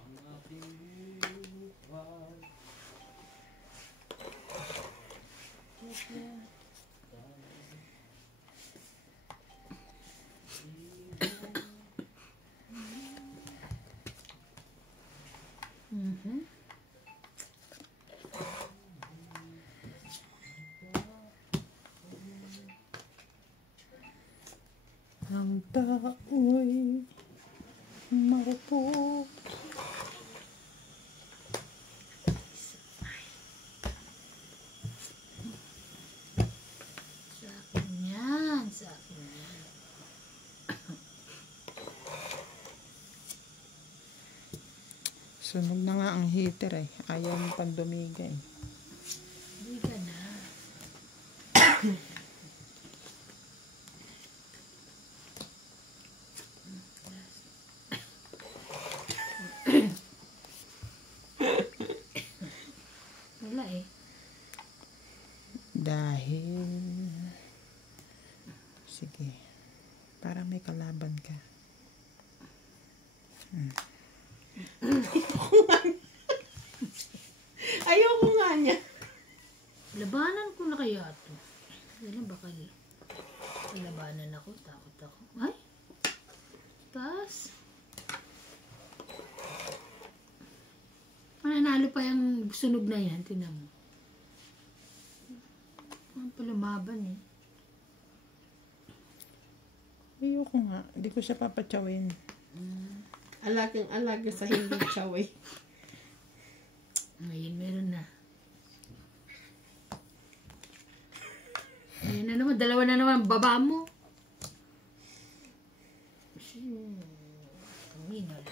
ang aking buhay. Mhm. Ang tao'y marupok. Sa akin yan. Sa akin yan. Sunog na nga ang heater eh. Ayaw mo pang dumigay. Hindi ka na. Wala eh. Dahil... Sige. Parang may kalaban ka. Ayoko nga niya. Labanan ko na kaya ito. Dala baka labanan ako. Takot ako. Ay! Taas. Mananalo pa yung sunog na yan. Tinan mo. Ang palumaban eh. Ayoko nga. Hindi ko siya papatsawin. Alagang-alaga sa hindi chaway. Ngayon meron na. Ayun na naman. Dalawa na naman. Baba mo. Minol.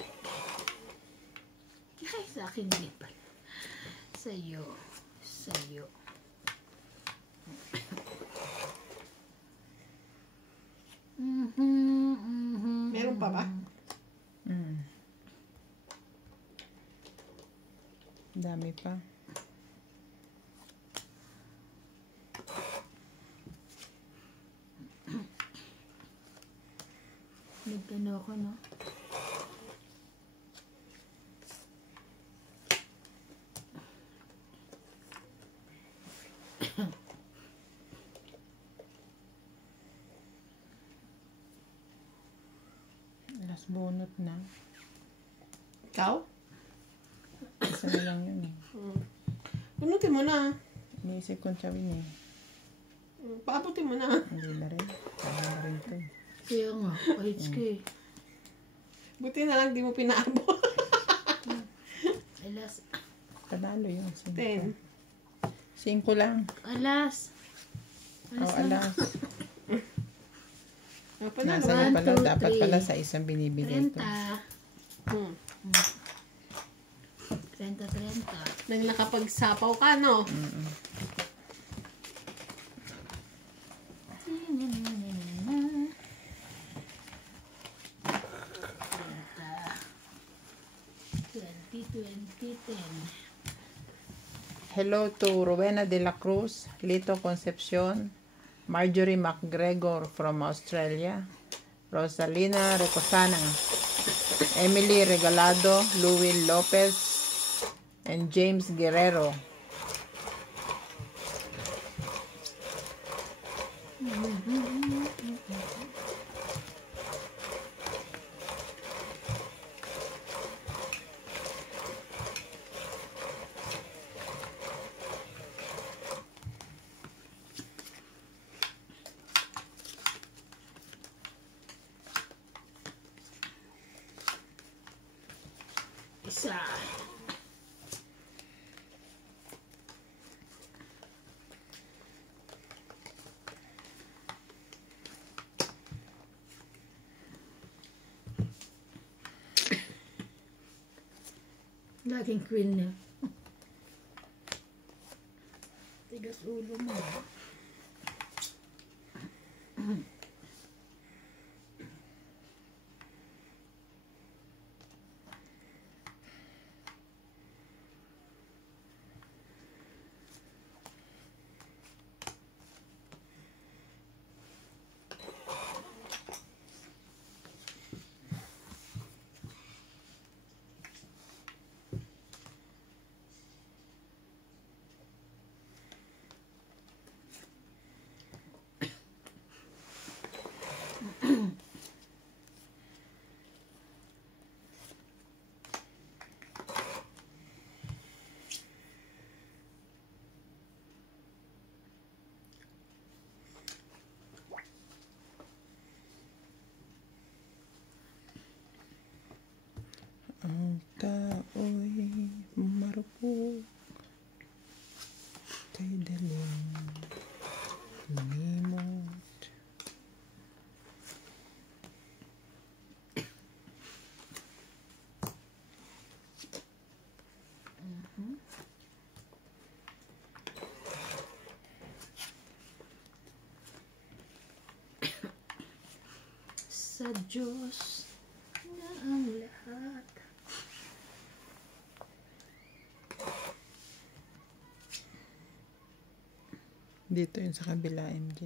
Ay, sa akin din pala. Sa'yo. Sa'yo. Meron pa ba? Dami pa. Nagkano ako, no? Last bunot na. Ikaw? Isa na lang yun eh. Punutin mo na. Iniisip kong tsawin eh. Paabutin mo na. Hindi na rin. Kaya na rin ito eh. Kaya nga, kahit kay. Buti na lang di mo pinaabot. Alas. Panalo yun. 10. 5 lang. Alas. O alas. Panalo. Nasa iyo pala. 1, 2, Dapat 3. pala sa isang binibigay 30. ko. 30. Nang nakapagsapaw ka, no? Hello to Rowena de la Cruz, Lito Concepcion, Marjorie McGregor from Australia, Rosalina Recosana, Emily Regalado, Louis Lopez, and James Guerrero. Isa. Laging queen niya. Tigas ulo mo. Ang tao'y marupok kay daling lumimot. Sa Diyos na ang lahat. Dito yun sa kabila, MJ.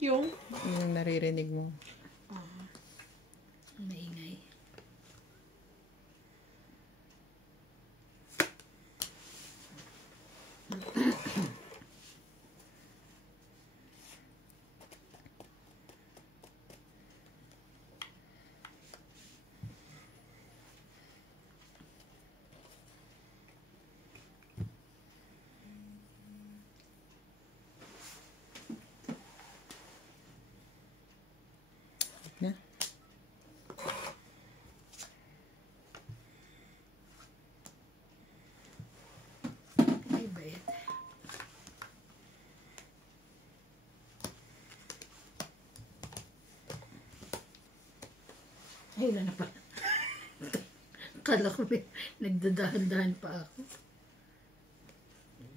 Yung, Yung naririnig mo. Maingay. Na? Ay, bayad. Ay, wala na pala. Akala ko nagdadahan-dahan pa ako.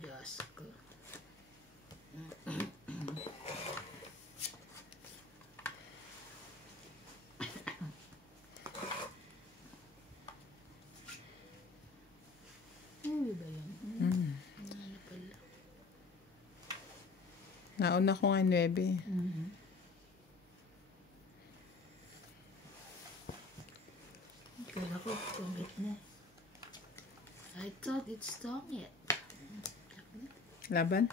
Diyos ko. Ano ba yan? Wala na pala. Nauna ko nga 9. Kala ko, tungit na. I thought it's tungit. Laban?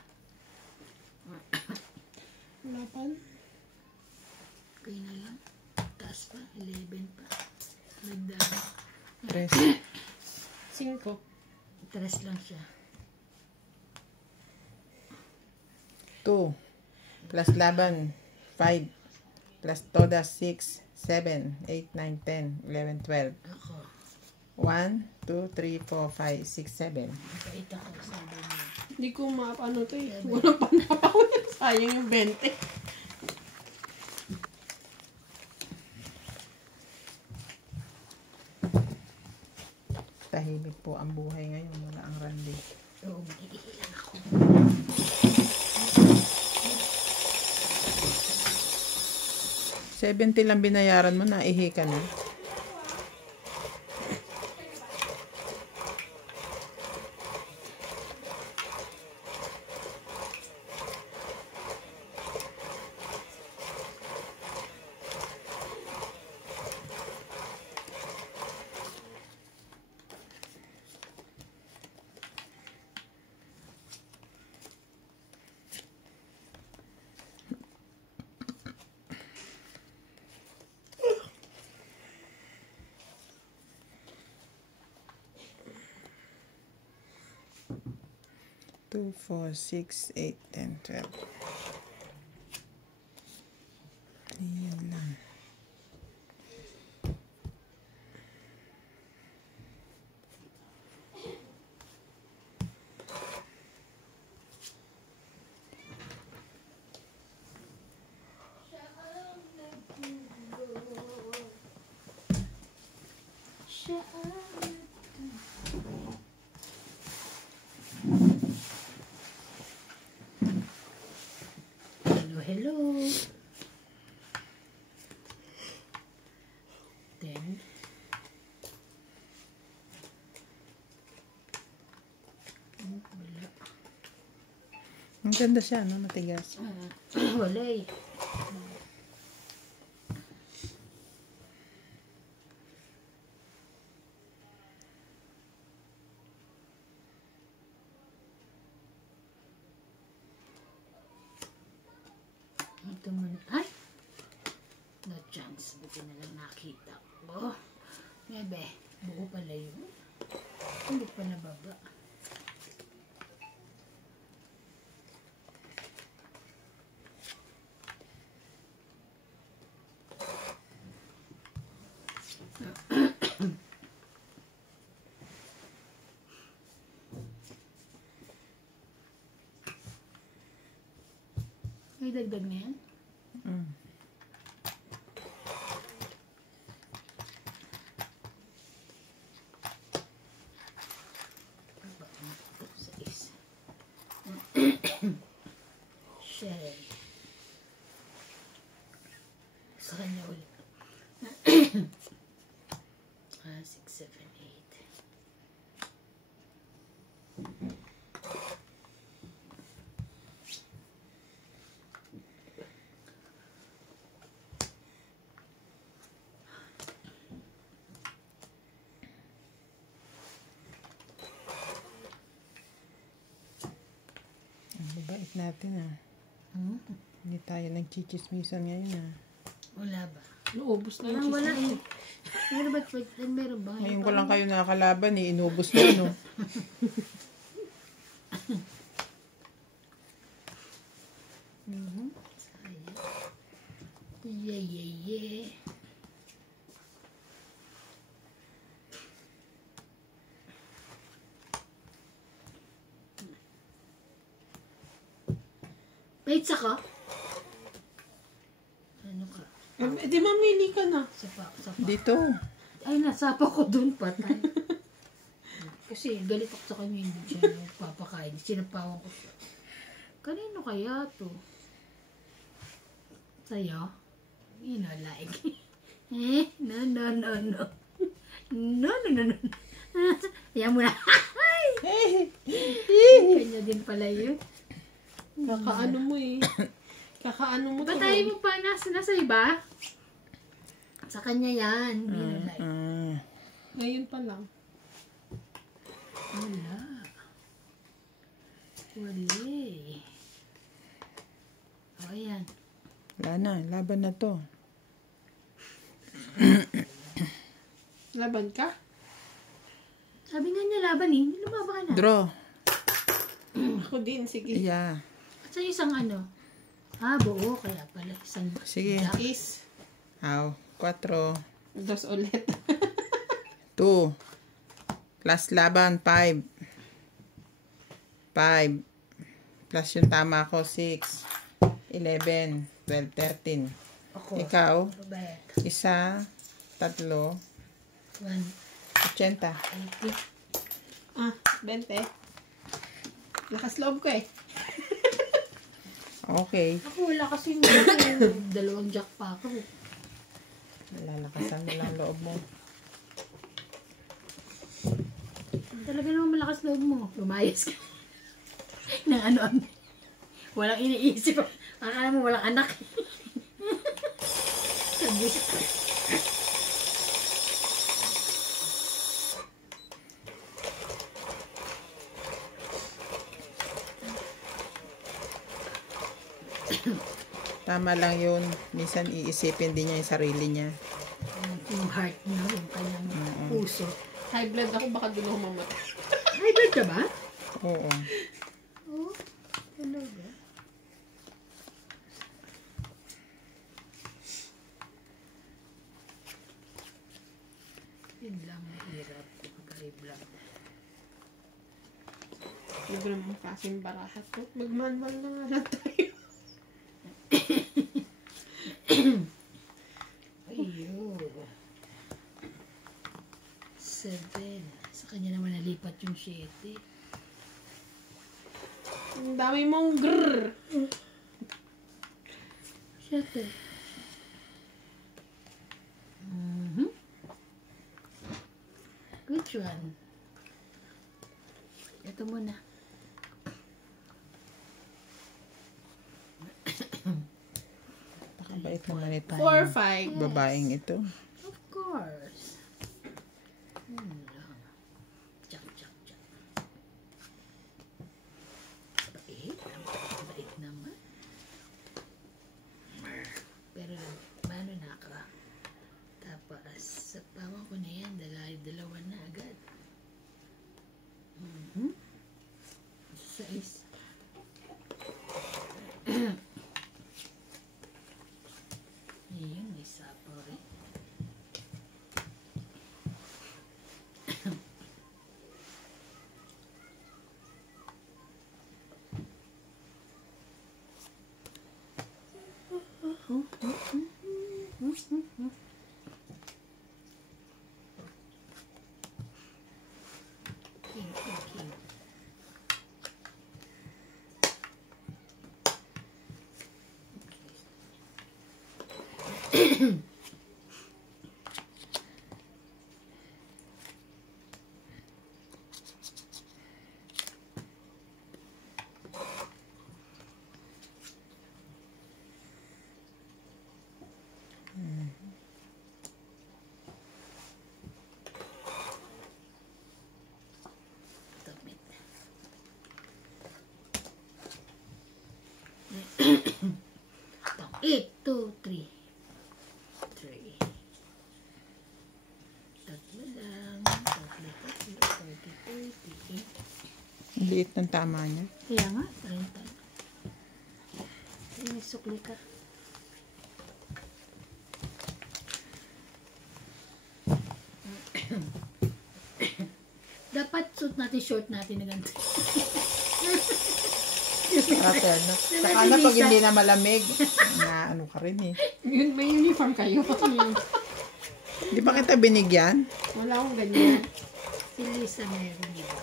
lapan. Okay na lang. Taas pa, 11 pa. Nagdaan. 3. 5. 3 lang siya. 2. Plus laban, 5. Plus todas, 6, 7, 8, 9, 10, 11, 12. Ako. 1, 2, 3, 4, 5, 6, 7. Mapait ako, sabi niya. Hindi ko maapano to eh. Walang panapawin. Sayang yung 20. Tahimik po ang buhay ngayon. Wala ang randi. Oo, maiilan ako. 70 lang binayaran mo, naihi ka na. Two, 4, 6, 8, 10, 12. Ayan lang. Siya ang Ang ganda siya, no? Matigas. Wala eh. Ito man. Ay! No chance. Buti na lang nakita ko. Bebe, buo pala yun. Hindi pa nababa. May dagdag na yan? Mm. Shell. Sa kanya ulit. 6, 7, 8. Ang babait natin, ah. Hindi tayo nagchichismisan ngayon, ah. Wala ba? Naubos na Parang yung wala chismis. eh. Meron ba? Meron ba? Ngayon ko lang kayo nakakalaban, eh. Inubos na, no? Sayang. Yeah, yeah, yeah. Pizza ka? Ano ka? Eh, di mamili ka na. Sapa. Dito. Ay, nasapa ko dun, patay. Kasi galit ako sa kanya, hindi siya nagpapakain. Sinapawan ko siya. Kanino kaya to? Sa'yo? You know, like. No. No. Ayan mo na. Kanya din pala yun. Kakaano mo eh. Kakaano mo to. Batay mo pa nasa iba? Sa kanya yan. You know, like. Ngayon pa lang. Wala. O, ayan. Wala na. Laban na to. Laban ka? Sabi nga niya laban eh. Lumaba ka na. Draw. Ako din, sige. Yeah. At sa isang ano? Buo. Kaya pala isang Sige. jack. Is. Aw. 4. Dos ulit. 2. Plus laban, 5. 5. Plus yung tama ko, 6. 11. 12, 13. Ako. Ikaw, Babayad. 1, 3, 1, 80. 80. 20. Lakas loob ko eh. Okay. Ako wala kasi dalawang jack pa ako. Lalakasan mo lang loob mo. Talaga naman malakas loob mo. Lumayas ka. Nang ano. Walang iniisip. Akala mo walang anak. Sabi siya. Tama lang yun. Minsan iisipin din niya yung sarili niya. Yung heart niya, yung kanyang puso. High blood ako, baka doon ako mamatay. High blood ka ba? Oo. Oo. Talaga. Yun lang mahirap. High blood. Hindi ko naman kasing barahat to. Magmanual na nga lang tayo. Ayun. 7. Sa kanya naman nalipat yung 7. Ang dami mong grrr. 7. Which one? Ito muna. naman itong 4 or 5. babaeng ito. Of course. Yun lang. Tsak, tsak, tsak. Bait. Bait naman. Pero, paano na ka? Tapos, sa pawang ko na yan, dalawa na agad. Sais. Ayun, may sapaw rin. King, king, king. Stop it. 8, 2, 3. 3. Tatlo lang. Tatlo, 30. Ang liit ng tama niya. Kaya nga, 30. May sukli ka. Dapat suit natin, short natin na ganito. Ate, ano? Saka na pag hindi na malamig, na ano ka rin eh. Yun, may uniform kayo. Di ba kita binigyan? Wala akong ganyan. Si Lisa meron, di ba?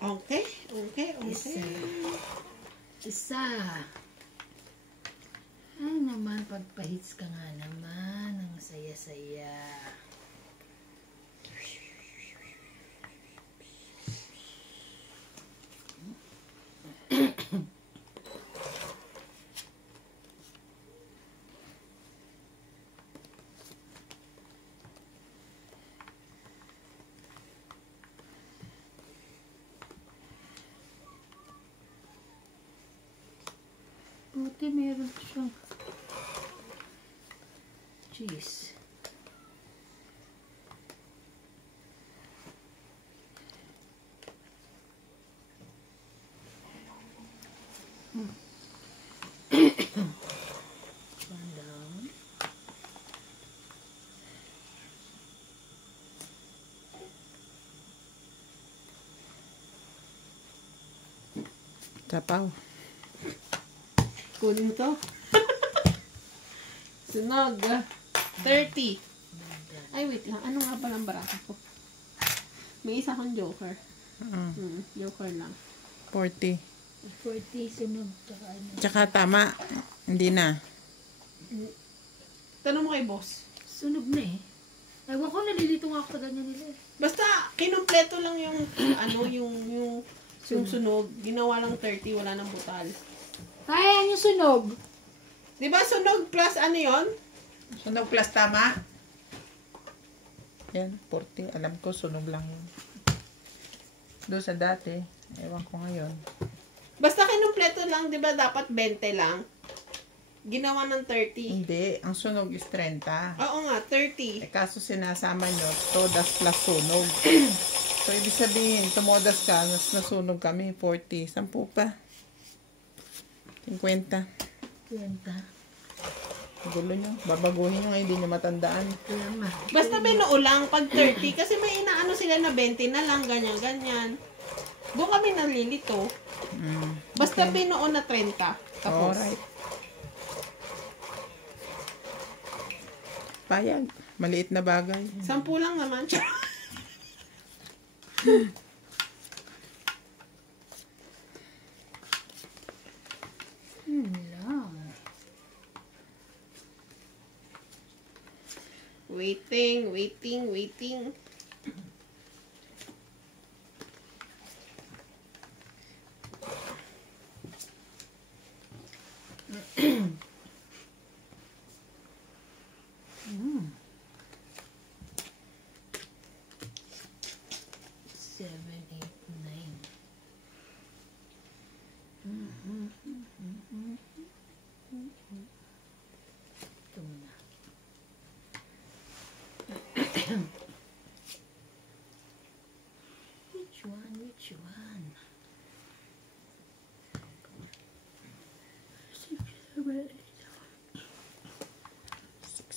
Okay, okay, Isa. okay. Isa. Ay naman, pagpahits ka nga naman. Ang saya-saya. Buti meron siyang cheese. One down. Tapaw. Kunin to. Sunog. 30. Ay, wait lang. Ano nga ba ang baraka ko? May isa akong joker. Joker lang. 40. 40 sunog. Tsaka ano. Tsaka tama. Hindi na. Tanong mo kay boss. Sunog na eh. Ewan ko, nalilito nga ako sa ganyan nila eh. Basta, kinumpleto lang yung, ano, yung sunog. Ginawa lang 30, wala nang butal. Kaya yung sunog. Di ba sunog plus ano yon? Sunog plus tama. Yan, 40. Alam ko, sunog lang yun. Doon sa dati, ewan ko ngayon. Basta kinumpleto lang, di ba dapat 20 lang? Ginawa ng 30. Hindi, ang sunog is 30. Oo nga, 30. Kaso sinasama nyo, todas plus sunog. So, ibig sabihin, tumodas ka, mas nasunog kami, 40. 10 pa. 50. 20. Gulo nyo. Babaguhin nyo nga, hindi nyo matandaan. Tama. Basta binuo lang pag 30 kasi may inaano sila na 20 na lang, ganyan. Doon kami nalilito. Basta binuo na 30. Tapos. Alright. Payag. Maliit na bagay. 10 lang naman. Lang. Waiting. Seven, eight, nine. Ito muna. Which one? Six,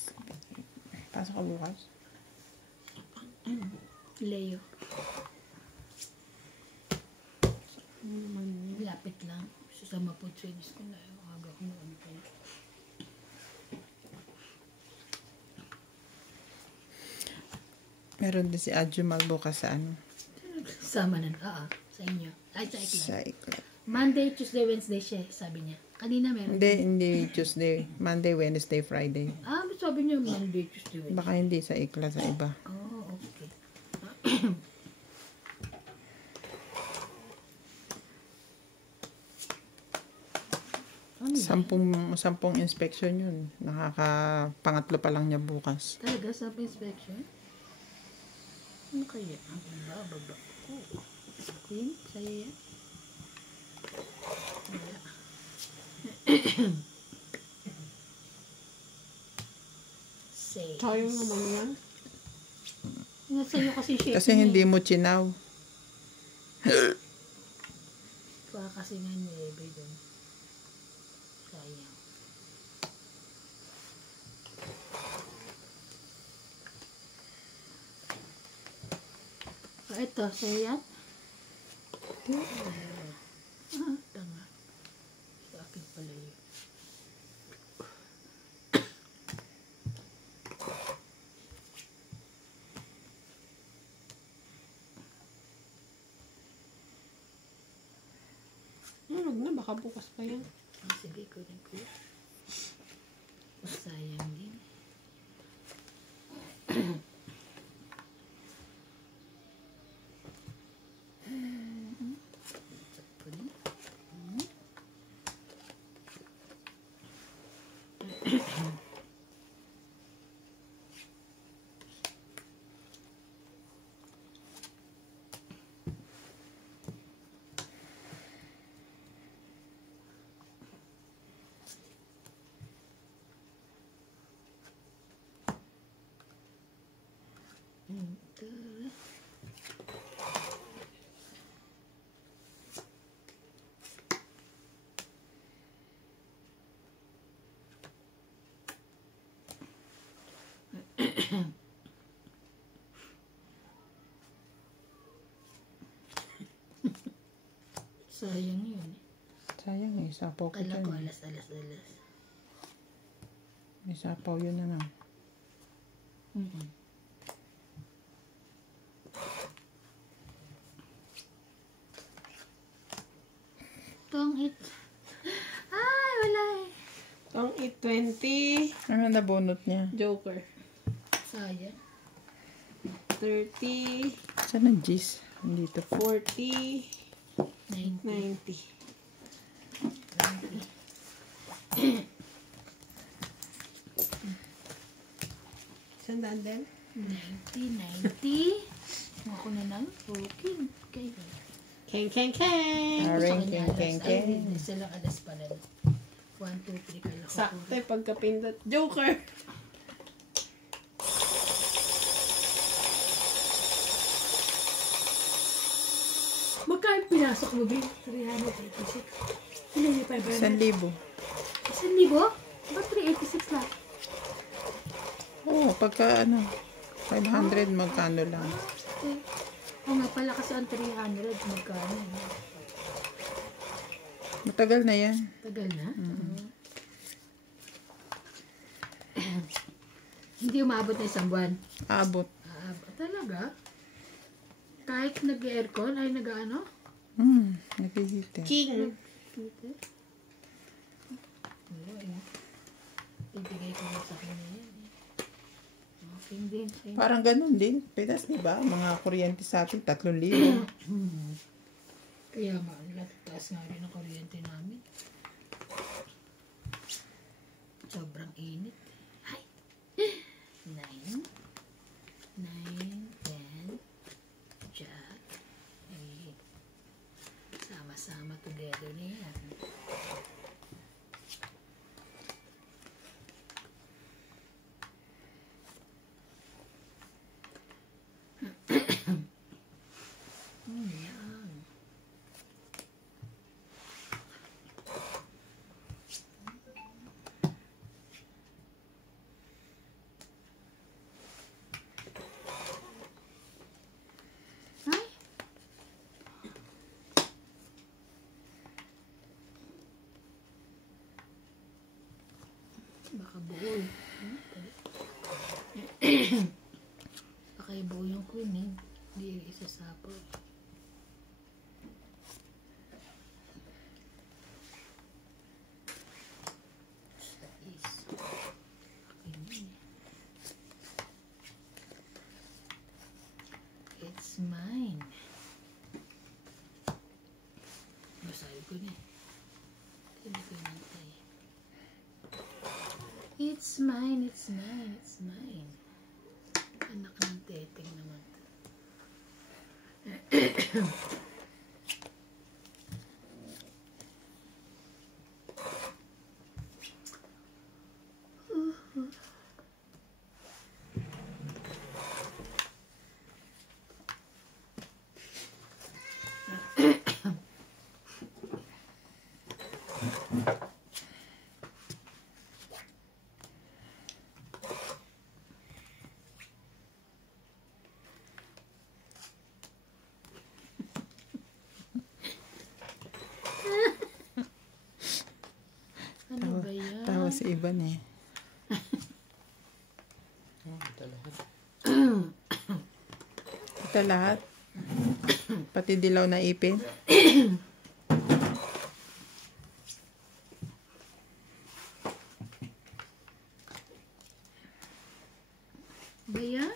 seven, eight. Pasok ka bukas. Leo. Lapit lang. Susama po service ko na. Aga ko noon pa. Meron din si Adjumal bukas sa ano? Sama na. Sa inyo. Ay, sa ikla. Sa ikla. Monday, Tuesday, Wednesday siya, sabi niya. Kanina meron. Hindi Tuesday. Monday, Wednesday, Friday. Sabi niya Monday, Tuesday, Wednesday. Baka hindi sa ikla, sa iba. Oh, okay. Sampung inspection yun. Pangatlo pa lang niya bukas. Talaga, sa inspection? Ano kaya? Ang baba. Queen, sa'yo yan? Wala. Say. Sayang naman yan. Nasa iyo kasi shape Kasi niya hindi eh. mo chinaw. Baka kasi nga nilebe doon. Sayang. Ito, sa'yo yan? Tanga. Sa akin pala yun. Huwag na, baka bukas pa yan. Sige, kunin ko. Sayang din. Sayang yun. Sayang eh, sapaw ko Kala ko dyan. alas. May sapaw yun na lang. Tong it. Ay, wala eh. Ang 820, Ano na bunot niya? Joker. Sayang. 30, Saan ang G's? Dito. 40, 90. 90. Sandaan din? 90. Ako na lang. Okay. Okay. Keng. Aring, keng. Ay, sila alas pala. 1, 2, 3. Kala ko. Sakto pagkapindot. Joker! Magkano pinasok mo, Bin? 386. Ano yung 500? 1,000. 1,000? Ba't 386 lang? Oo, pagka 500 magkano lang. Okay. Oo nga pala kasi ang 300. Magkano? Matagal na yan. Tagal na? Hindi umabot na isang buwan. Abot. Talaga? Kahit nag-aircon ay nag-ano? Nagigite. King. Oo, eh. Ibigay ko na sa kanya yan. Same din. Same. Parang ganun din. Pinas, di ba? Mga kuryente sa atin, 3,000. Kaya nga, taas nga rin ang kuryente namin. Sobrang init. Ay! 9, 10, Jack, 8. Sama-sama together na yan. Yan. Ay! Baka buo. Baka ibuo yung queen eh. Hindi isasapot. It's mine. Basahin ko na. Hindi ko inantay. It's mine, it's mine, it's mine. Anak ng teteng naman. Ano ba yan? Tawa si Ivan eh. Ito lahat. Ito lahat. Pati dilaw na ipin. Ba yan?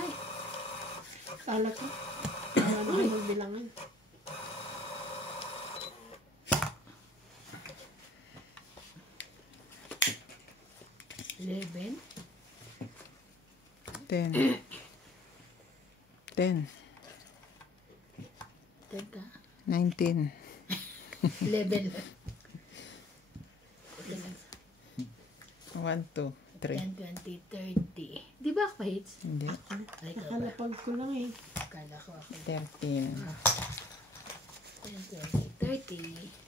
Ay, Kala ko. Ano na magbilangan. Eleven? 10. 10. Teka. 19. 11. 1, 2, 3. 10, 20, 30. Di ba ako hits? Hindi. Ay, ikaw ba? Nakalapag ko lang eh. Kala ko ako. 13. 10, 20, 30.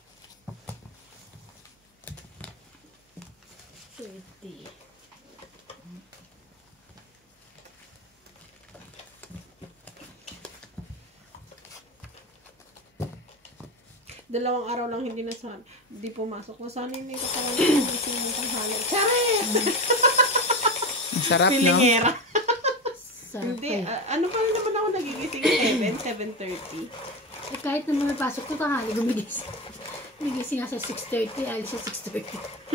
30. Dalawang araw lang hindi hindi pumasok. Masanay may katawan ng gising ng tanghali. Charet! Ang sarap, no? Pilingera. Sarap Hindi, eh. ano pa rin naman ako nagigising 7:30. Eh, kahit naman may pasok ko, tanghali gumigising. Nagising nga sa 6:30, alis sa 6:30.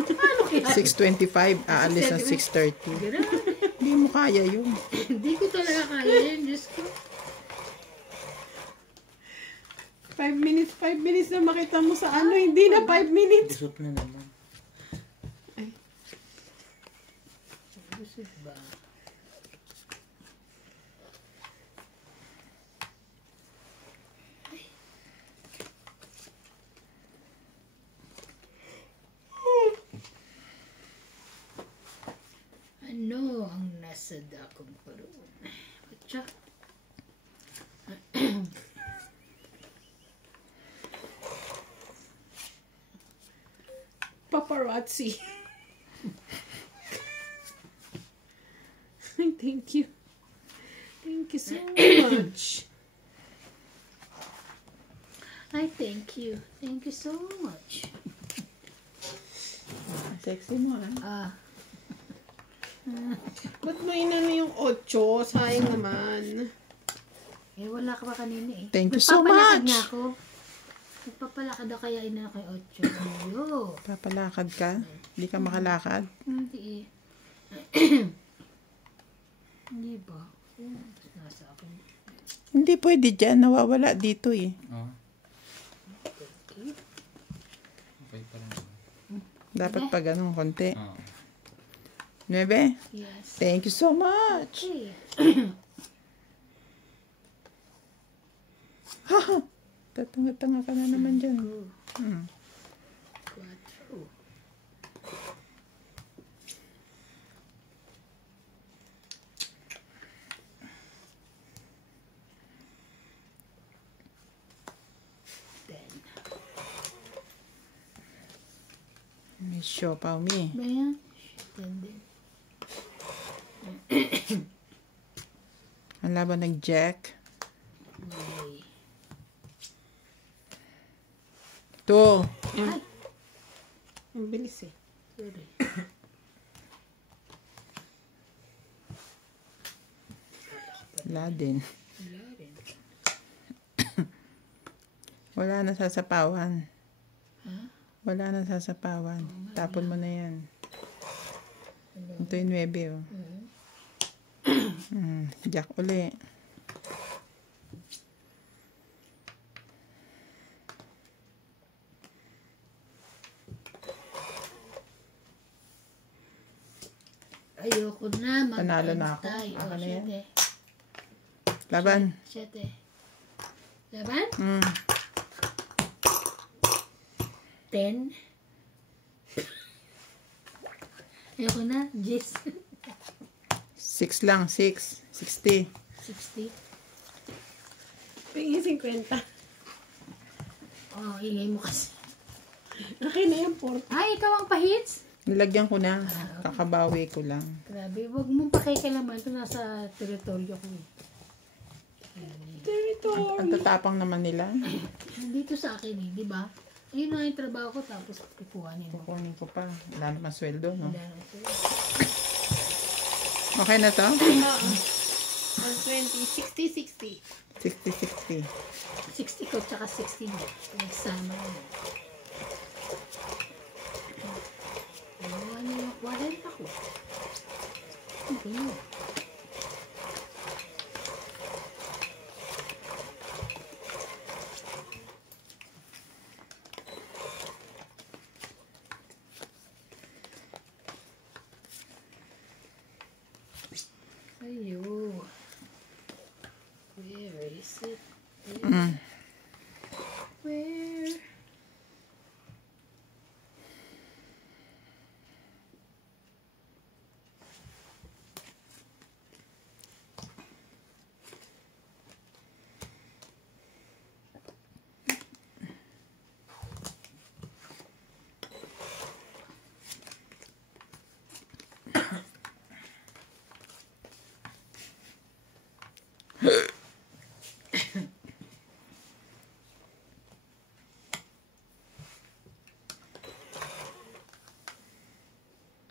Ano kaya? 6:25, aalis ng 6:30. Grabe. Hindi mo kaya yun. Hindi ko talaga kaya yun. Diyos ko. 5 minutes na makita mo sa ano, hindi na 5 minutes. Busot na naman. Gusto ba? Ano ang nasa dakong paroon? Patsa. Paparazzi. Thank you. Thank you so much. Ay, thank you. Thank you so much. Sexy mo, Ah, Ba't mo inano yung 8? Sayang naman. eh wala ka pa kanina eh. Thank you so Nagpapalakad much. nga ako. Nagpapalakad ako kaya ina ko yung 8. Ayo. Papalakad ka? Hindi ka makalakad? Hindi eh. Hindi ba? Nasa akin. Hindi pwede dyan. Nawawala dito eh. Oo. Okay pa rin. Dapat pa ganun konti. Oo. 9. Yes. Thank you so much. Okay. Tatanga-tanga ka na naman dyan. Hmm. 4. May siopaw mi. Ba yan? 10 din. Ang laban nag-jack. Okay. 2. Ay, Ang bilis eh. sorry. Wala din. Wala rin. Wala na sasapawan. Ha? Wala na sasapawan. Tapon mo na yan. Ito yung 9 oh. Jack uli. Ayoko na. Panalo na ako. Mag-antay. Ako O, na yan. 7. Laban. 7. Laban? 10. Ayoko na. 10. 6 lang. 6. 60. 60. Tingin 50. Oh, ingay mo kasi. Akin na yan, 40. Ay, ikaw ang pahits? Nilagyan ko na. Kakabawi ko lang. Grabe, huwag mong pakikalaman. Ito nasa teritoryo ko eh. Territory. Ang tatapang naman nila. Nandito sa akin eh, di ba? Ayun na yung trabaho ko tapos kukuhanin mo. Kukunin ko pa. Wala naman sweldo, no? Wala na ito. Okay na to? 120, 60, 60. 60-60. 60 ko tsaka 60 mo. Nagsama na. Ano yung 40 ko? Okay. Ayo. Where is it? Where?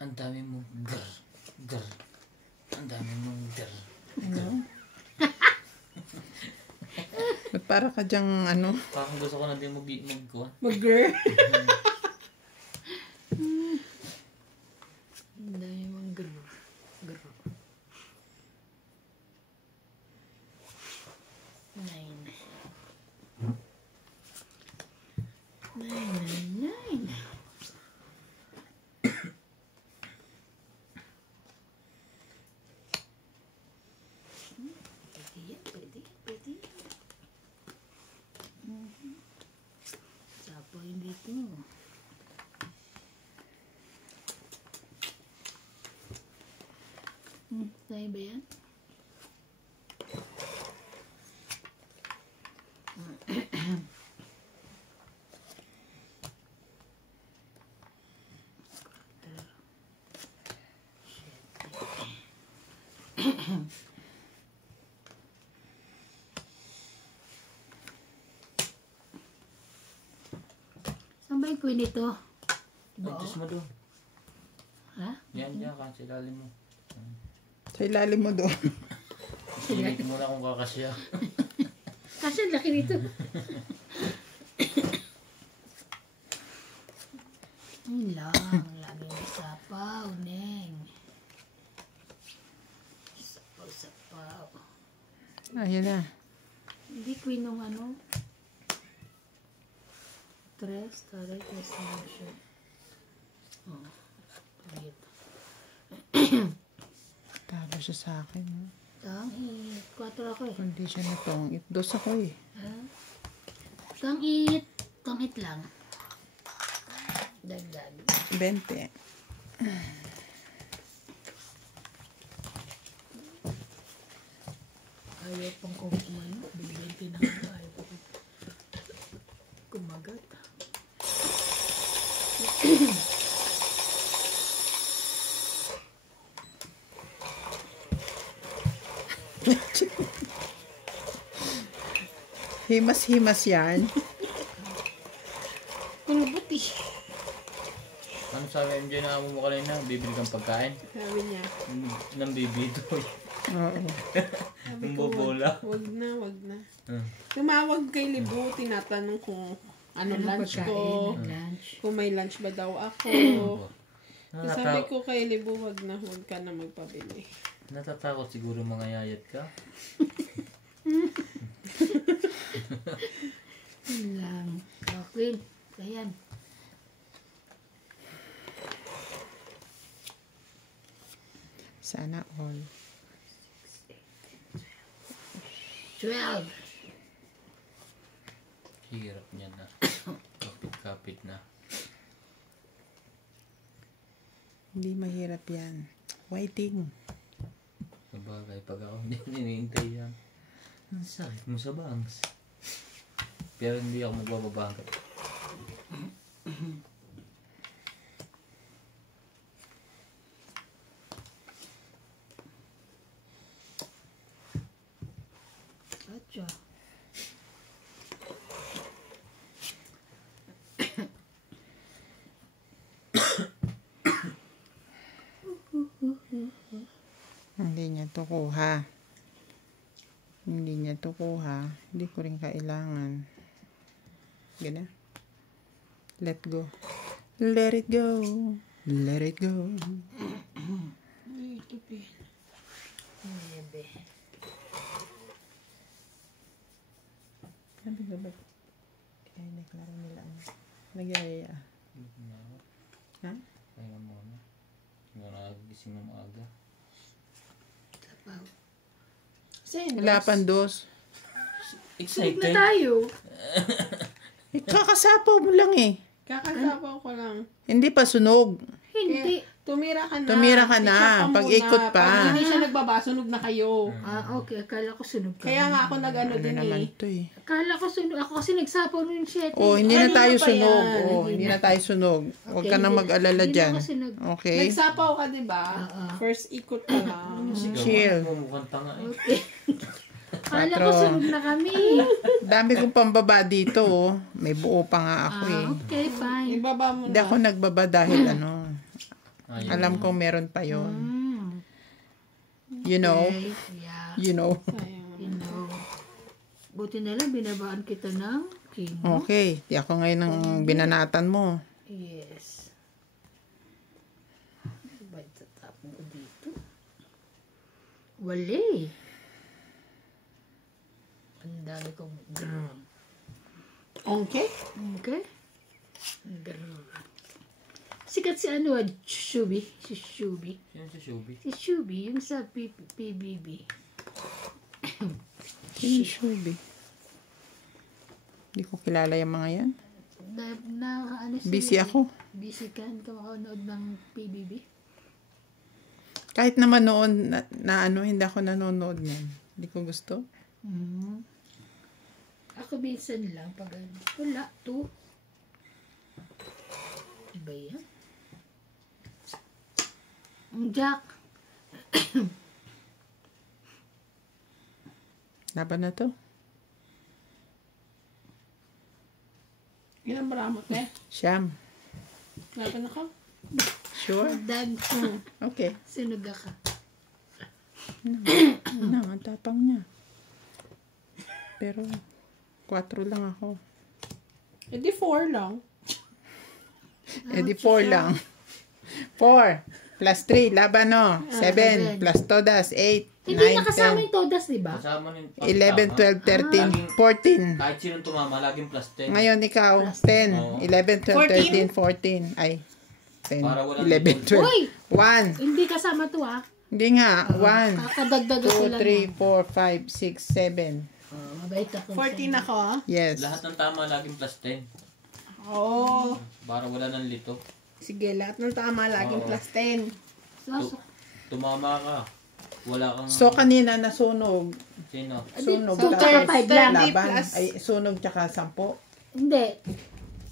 Ang dami mong grr. Ang dami mong grr. Ba't para ka dyang ano? Parang gusto ko na din magkuha. Mag-girl. Ang dami mong garo. Garo. 9. 9. Pwede. Sapo hindi ito. Tayo ba yan? Saan ba yung queen ito? Ay, Diyos mo doon. Ha? Yan, ka. Sa ilalim mo. Sa ilalim mo doon. Hindi mo na kung kakasya. Kasi ang laki nito. Yun lang. Lagi may sapaw, Neng. Sapaw Wow. Ayun na. Hindi queen ng ano. Tres, taray, tres na siya. Oh. Ito. Talo siya sa akin. No? Tangit. 4 ako eh. Hindi siya natongit. 2 ako eh. Tangit. Tangit lang. Dagdag. 20. Ayaw pang kumano. Bigyan tinangga. Ayaw pang kumagat. Himas-himas yan. Kulubot eh. Ano sabi MJ na amo mo kanina? Bibili kang pagkain? Sabi niya. Nang bibito. Oo. Nang bobola. Wag na, wag na. Hmm. Tumawag kay Libo, tinatanong kung ano lunch ko. Lunch. Kung may lunch ba daw ako. So, sabi ko kay Libo, wag na, wag ka na magpabili. Natatakot siguro mga yayat ka. Yun lang. Okay. Ayan. Sana all. 12. Hirap niya na. Kapit-kapit na. Hindi mahirap yan. Waiting. Sabagay, pag ako hindi hinihintay yan. Ang sakit mo sa bangs. Pero hindi ako magbababangkat. Atcha. Hindi niya to kuha. Hindi niya to kuha. Hindi ko rin kailangan. Gana. Let go. Let it go. Let it go. Ito, Pin. 9. Sabi ko ba? Kaya naklaro nila. Nagyaya. Ha? Kaya muna. Hindi ko nakagising ng maaga. Tapaw. Wala pang 2. Sulig na tayo. Kakasapaw mo lang eh. Kakasapaw ko lang. Hindi pa sunog. Hindi. Tumira ka na. Tumira ka na. Picture ka Pag-ikot muna. pa. Pag hindi siya nagbaba, sunog na kayo. Okay. Akala ko sunog ka. Kaya nga ako nag-ano Ano din naman eh. to eh. Akala ko sunog. Ako kasi nagsapaw nun siya. Oh, hindi na Kanina tayo pa sunog. yan. Oh, hindi na tayo sunog. Huwag ka Okay, na hindi- mag-alala hindi dyan. na ako sunog. Okay? Nagsapaw ka, di ba? Oo. First ikot ka lang. Chill. Mukhang tanga eh. Okay. Akala ko sunog na kami. Dami kong pambaba dito oh. May buo pa nga ako eh. Okay, fine. Ibaba mo Hindi na. ako nagbaba dahil ano. Ayun. Alam kong meron pa yon. Mm. You know? Okay. Yeah. You know? Sayang. You know. Buti na lang binabaan kita ng king. Okay. Di ako ngayon ang binanatan mo. Yes. Ba itatapon ko dito? Wali. Ang dami kong grrrr. Okay? Okay? Grrrr. Sikat si ano, Shubi. Si Shubi. Sino si Shubi? Si Shubi, yung sa PBB. Sino Shubi? Hindi ko kilala yung mga yan. Ano sila? Busy ako. Busy ka? Hindi ka makanood ng PBB? Kahit naman noon na ano, hindi ako nanonood yan. Hindi ko gusto. Ako minsan lang pag ano. Wala, 2. Iba yan? Jack. Laban na to. Ilan ba ramot eh? Siyam. Laban ako? Sure? Dag. Okay. Sunog ka. Ano, ang tapang niya. Pero, 4 lang ako. Eh di 4 lang. Eh di 4 lang. 4 plus 3, laban no. 7 plus todas, 8. Hindi 9, nakasama 10, yung todas, di ba? Kasama ng 11, 12, 13, Laging- 14. Kahit sinong tumama, laging plus 10. Ngayon ikaw, 10, Oo. 11, 12, 13, 14. Ay, 10, Para walang 11, ipon. 12. Uy! 1. Hindi kasama to ah. Hindi nga, 1, Kakadagdag ko 2, lang. 3, 4, 5, 6, 7. Mabait ako. 14 ako ah. Yes. Lahat ng tama, laging plus 10. Oo. Para wala ng lito. Sige, lahat ng tama, laging Oo. plus 10. So, Tumama ka. Wala kang... So kanina nasunog. Sino? Sunog so, tapos 5 lang. laban. plus- Ay, sunog tsaka 10. Hindi.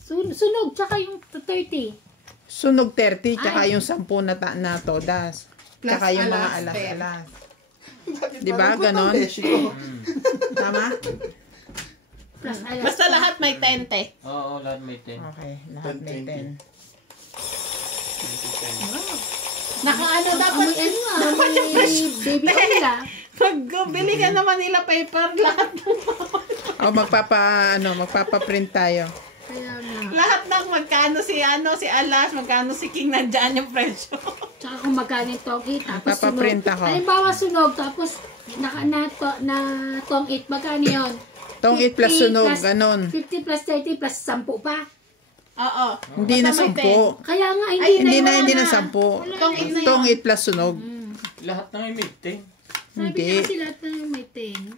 Sunog, tsaka yung 30. Sunog 30 tsaka yung 10 na todas. Plus Tsaka yung mga alas, alas-alas. Di ba? Ganon? Tama? Plus alas. Basta lahat may 10 te. Oo, lahat may 10. Okay, lahat may 10. Nakaano dapat. Amoy ano ah. Amoy baby oil ah. Pag bili ka ng Manila paper, lahat O magpapa-print tayo. Kaya nga. lahat ng magkano si Alas, magkano si King, nandyan yung presyo. Tsaka kung magkano yung tong 8, tapos Papaprint sunog. ako. Halimbawa sunog, tapos na tong 8, magkano yun? Tong 8 plus 50 sunog, plus- ganon. 50 plus 30 plus 10 pa. Oo. Hindi na Basta may 10. Kaya nga, Ay, Hindi na, wala hindi na na. 10. Tong 8 na Tong yun. 8 plus sunog. Lahat na may 10. Sabi Hindi. niya kasi lahat na yung may 10.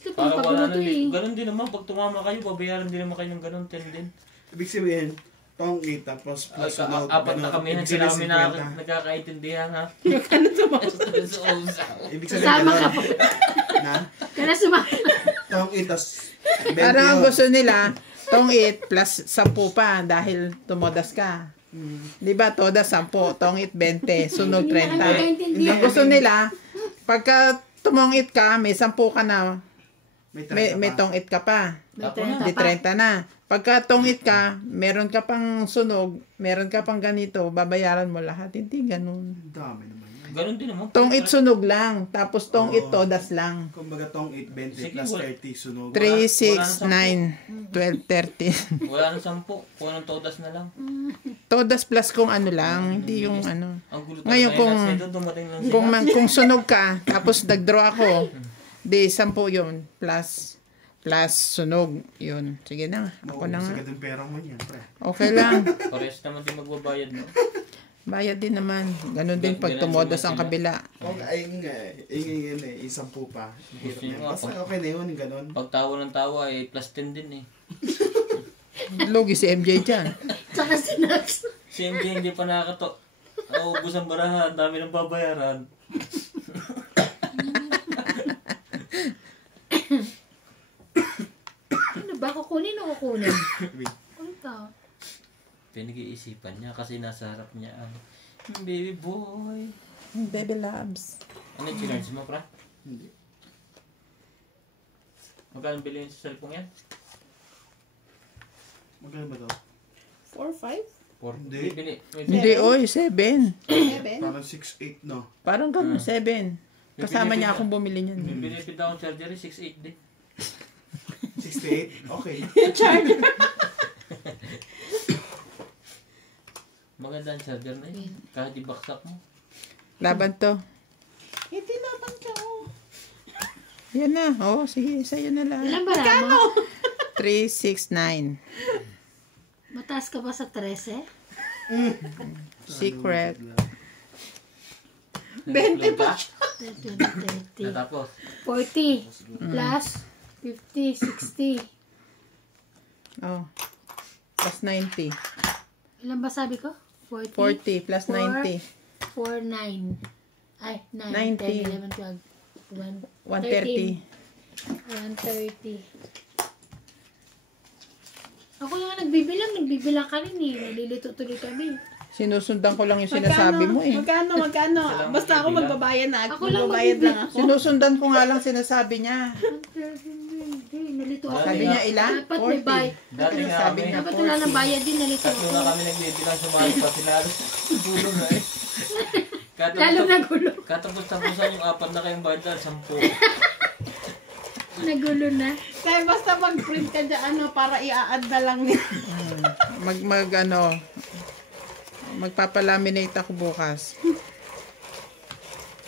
Ito Para pang wala pagulo to ng eh. Ganun din naman. Pag tumama kayo, babayaran din naman kayo ng ganun. 10 din. Ibig sabihin, tong 8 tapos plus sunog. Apat na kami. Ibig Hindi na kami sabihin, 50. nagkakaintindihan ha. Ibig sabihin, Kasama ka ganun. Na? Kaya sumama. Tong 8 tas 20 Parang ang yun. gusto nila, tong 8 plus 10 pa dahil tumodas ka. Di ba? Todas 10. Tong 8, 20. Sunog Hindi na kami 30. nagkaintindihan. Ang gusto nila, pagka tumong 8 ka, may 10 ka na. May tong 8 ka pa. May Ako na. 30 Di pa. 30 na. Pagka tong 8 ka, meron ka pang sunog, meron ka pang ganito, babayaran mo lahat. Hindi ganun. Ang dami naman yan. Ganun din naman. Tong 8 sunog lang. Tapos tong 8 todas lang. Kumbaga tong 8, 20 Sige, plus wala. 30 sunog. 3, 6, 9, 12, 13. Wala nang 10. Kung anong todas na lang. Todas plus kung ano lang. Hindi yung ano. Ang gulo Ngayon, talaga kung- yun. Nasa dumating lang sila. Kung sunog ka, tapos nag-draw ako, di 10 yun. Plus sunog. Yun. Sige na. Ako na nga. Sagad yung pera mo yan, pre. Okay lang. Parehas naman din magbabayad mo. Bayad din naman. Ganun din pag tumodas ang kabila. Okay, ayun nga eh. Ayun yun eh. Isang po pa. Gusto nyo nga, Basta okay na yun, ganun. Pag tawa ng tawa, plus 10 din eh. Lugi si MJ dyan. Tsaka sinags. Si MJ hindi pa nakakato. Naubos ang barahan, dami ng babayaran. Ano ba? Kukunin o kukunin? Kunin ka. Pinag-iisipan niya kasi nasa harap niya ang baby boy. Baby loves. Ano yung chinards mo, pra? Hindi. Magkano bilhin sa cellphone yan? Magkano ba to? 4, 5? 4. Hindi. Bibili. Hindi, oy, 7. 7? Parang 6, 8 no? Parang ganun, 7. Kasama niya akong bumili niyan. Bibili pa akong charger 6.8 din. 68? Okay. Maganda ang charger na yun. Kahit ibaksak mo. Laban to. Hindi naman ka, oh. Yan na. Oh, sige, sa'yo na lang. Ilan ba mo? 3, 6, 9. Mataas ka ba sa 13? Secret. 20 pa. 20, 30. Natapos. 40 plus 50, 60. Oh. Plus 90. Ilan ba sabi ko? 40? 40 plus 90. 4, 9. Ay, 9, 90. 10, 11, 12, 130. 130. Ako yung nagbibilang ka rin eh. Nalilito tuloy kami. Sinusundan ko lang yung sinasabi mo eh. Magkano? Salamat, Basta ako bibilang. magbabayad na. Ako lang Magbabayad lang ako. Sinusundan ko nga lang sinasabi niya. Nalito ako. Sabi niya ilan? Dapat may bayad. Dati nga Sabi kami. niya. Dapat wala nang bayad din. Nalito Tatlo ako. na kami nagbibilang sumali pa sila. Dulo na eh. Lalo nagulo. Katapos-tapusan yung 4 na kayong bayad dahil 10. Nagulo na. Kaya basta mag-print ka dyan, para i-add na lang nila. Magpapalaminate ako bukas.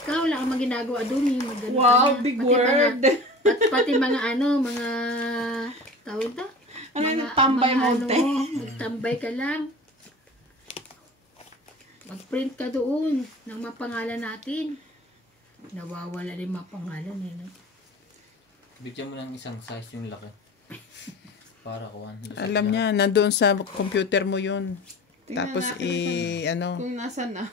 Ikaw, wala kang ginagawa doon eh. Magano Wow, ka na. big Pati word. pati mga mga tawag to? Ano yung tambay monte? Magtambay ka lang. Mag-print ka doon ng mapangalan natin. Nawawala rin mapangalan eh. No? Bigyan mo ng isang size yung laki. Para kuhan. Alam niya, nandoon sa computer mo yun. Tingnan Tapos, natin ano. kung nasa na.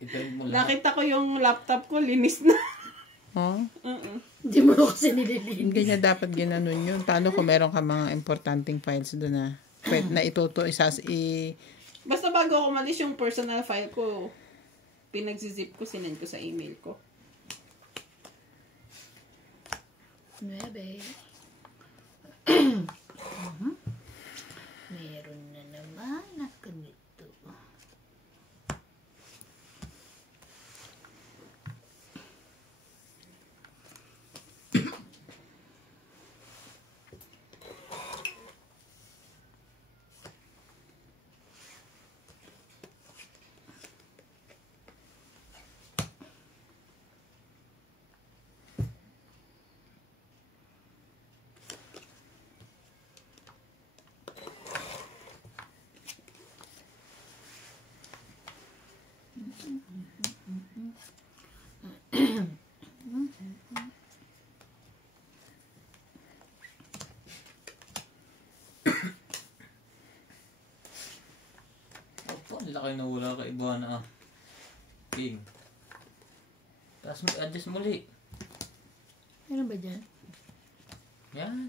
I-print mo lahat. Nakita ko yung laptop ko, linis na. Oh, Hindi mo kasi nililinis. hindi niya dapat ginanon yun. Paano kung meron ka mga importanteng files doon na pwede na ituto Basta bago ako umalis yung personal file ko, pinag-zip ko, sinend ko sa email ko. 9. Meron na naman na ganito. Opo, ang laki na wala ka iba na ah. King. Tapos adjust muli. Meron ba dyan? Yan.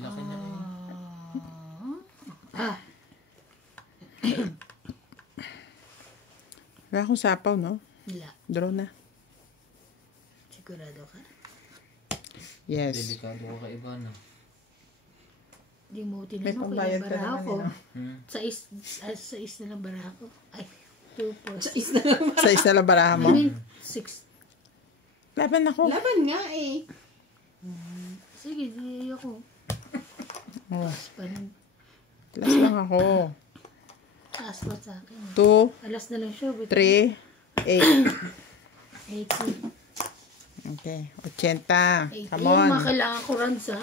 Laki na rin. Wala akong sapaw, no? Wala. Draw na. Sigurado ka? Yes. Delikado ko ka iba na. Hindi mo May tinanong ko pambayad yung ka bara naman, ko. no? Sa is na lang bara ko. Ay, 2 4. Sa isa lang. Sa isa lang barahan mo. I mean, 6. Laban ako. Laban nga eh. Sige, di ako. Oh, Parang last lang ako. taas pa sa akin. 2, Alas na lang siya. 3, 8. 80. Okay. 80. 80. Come on. Yung mga kailangan ko runs ha.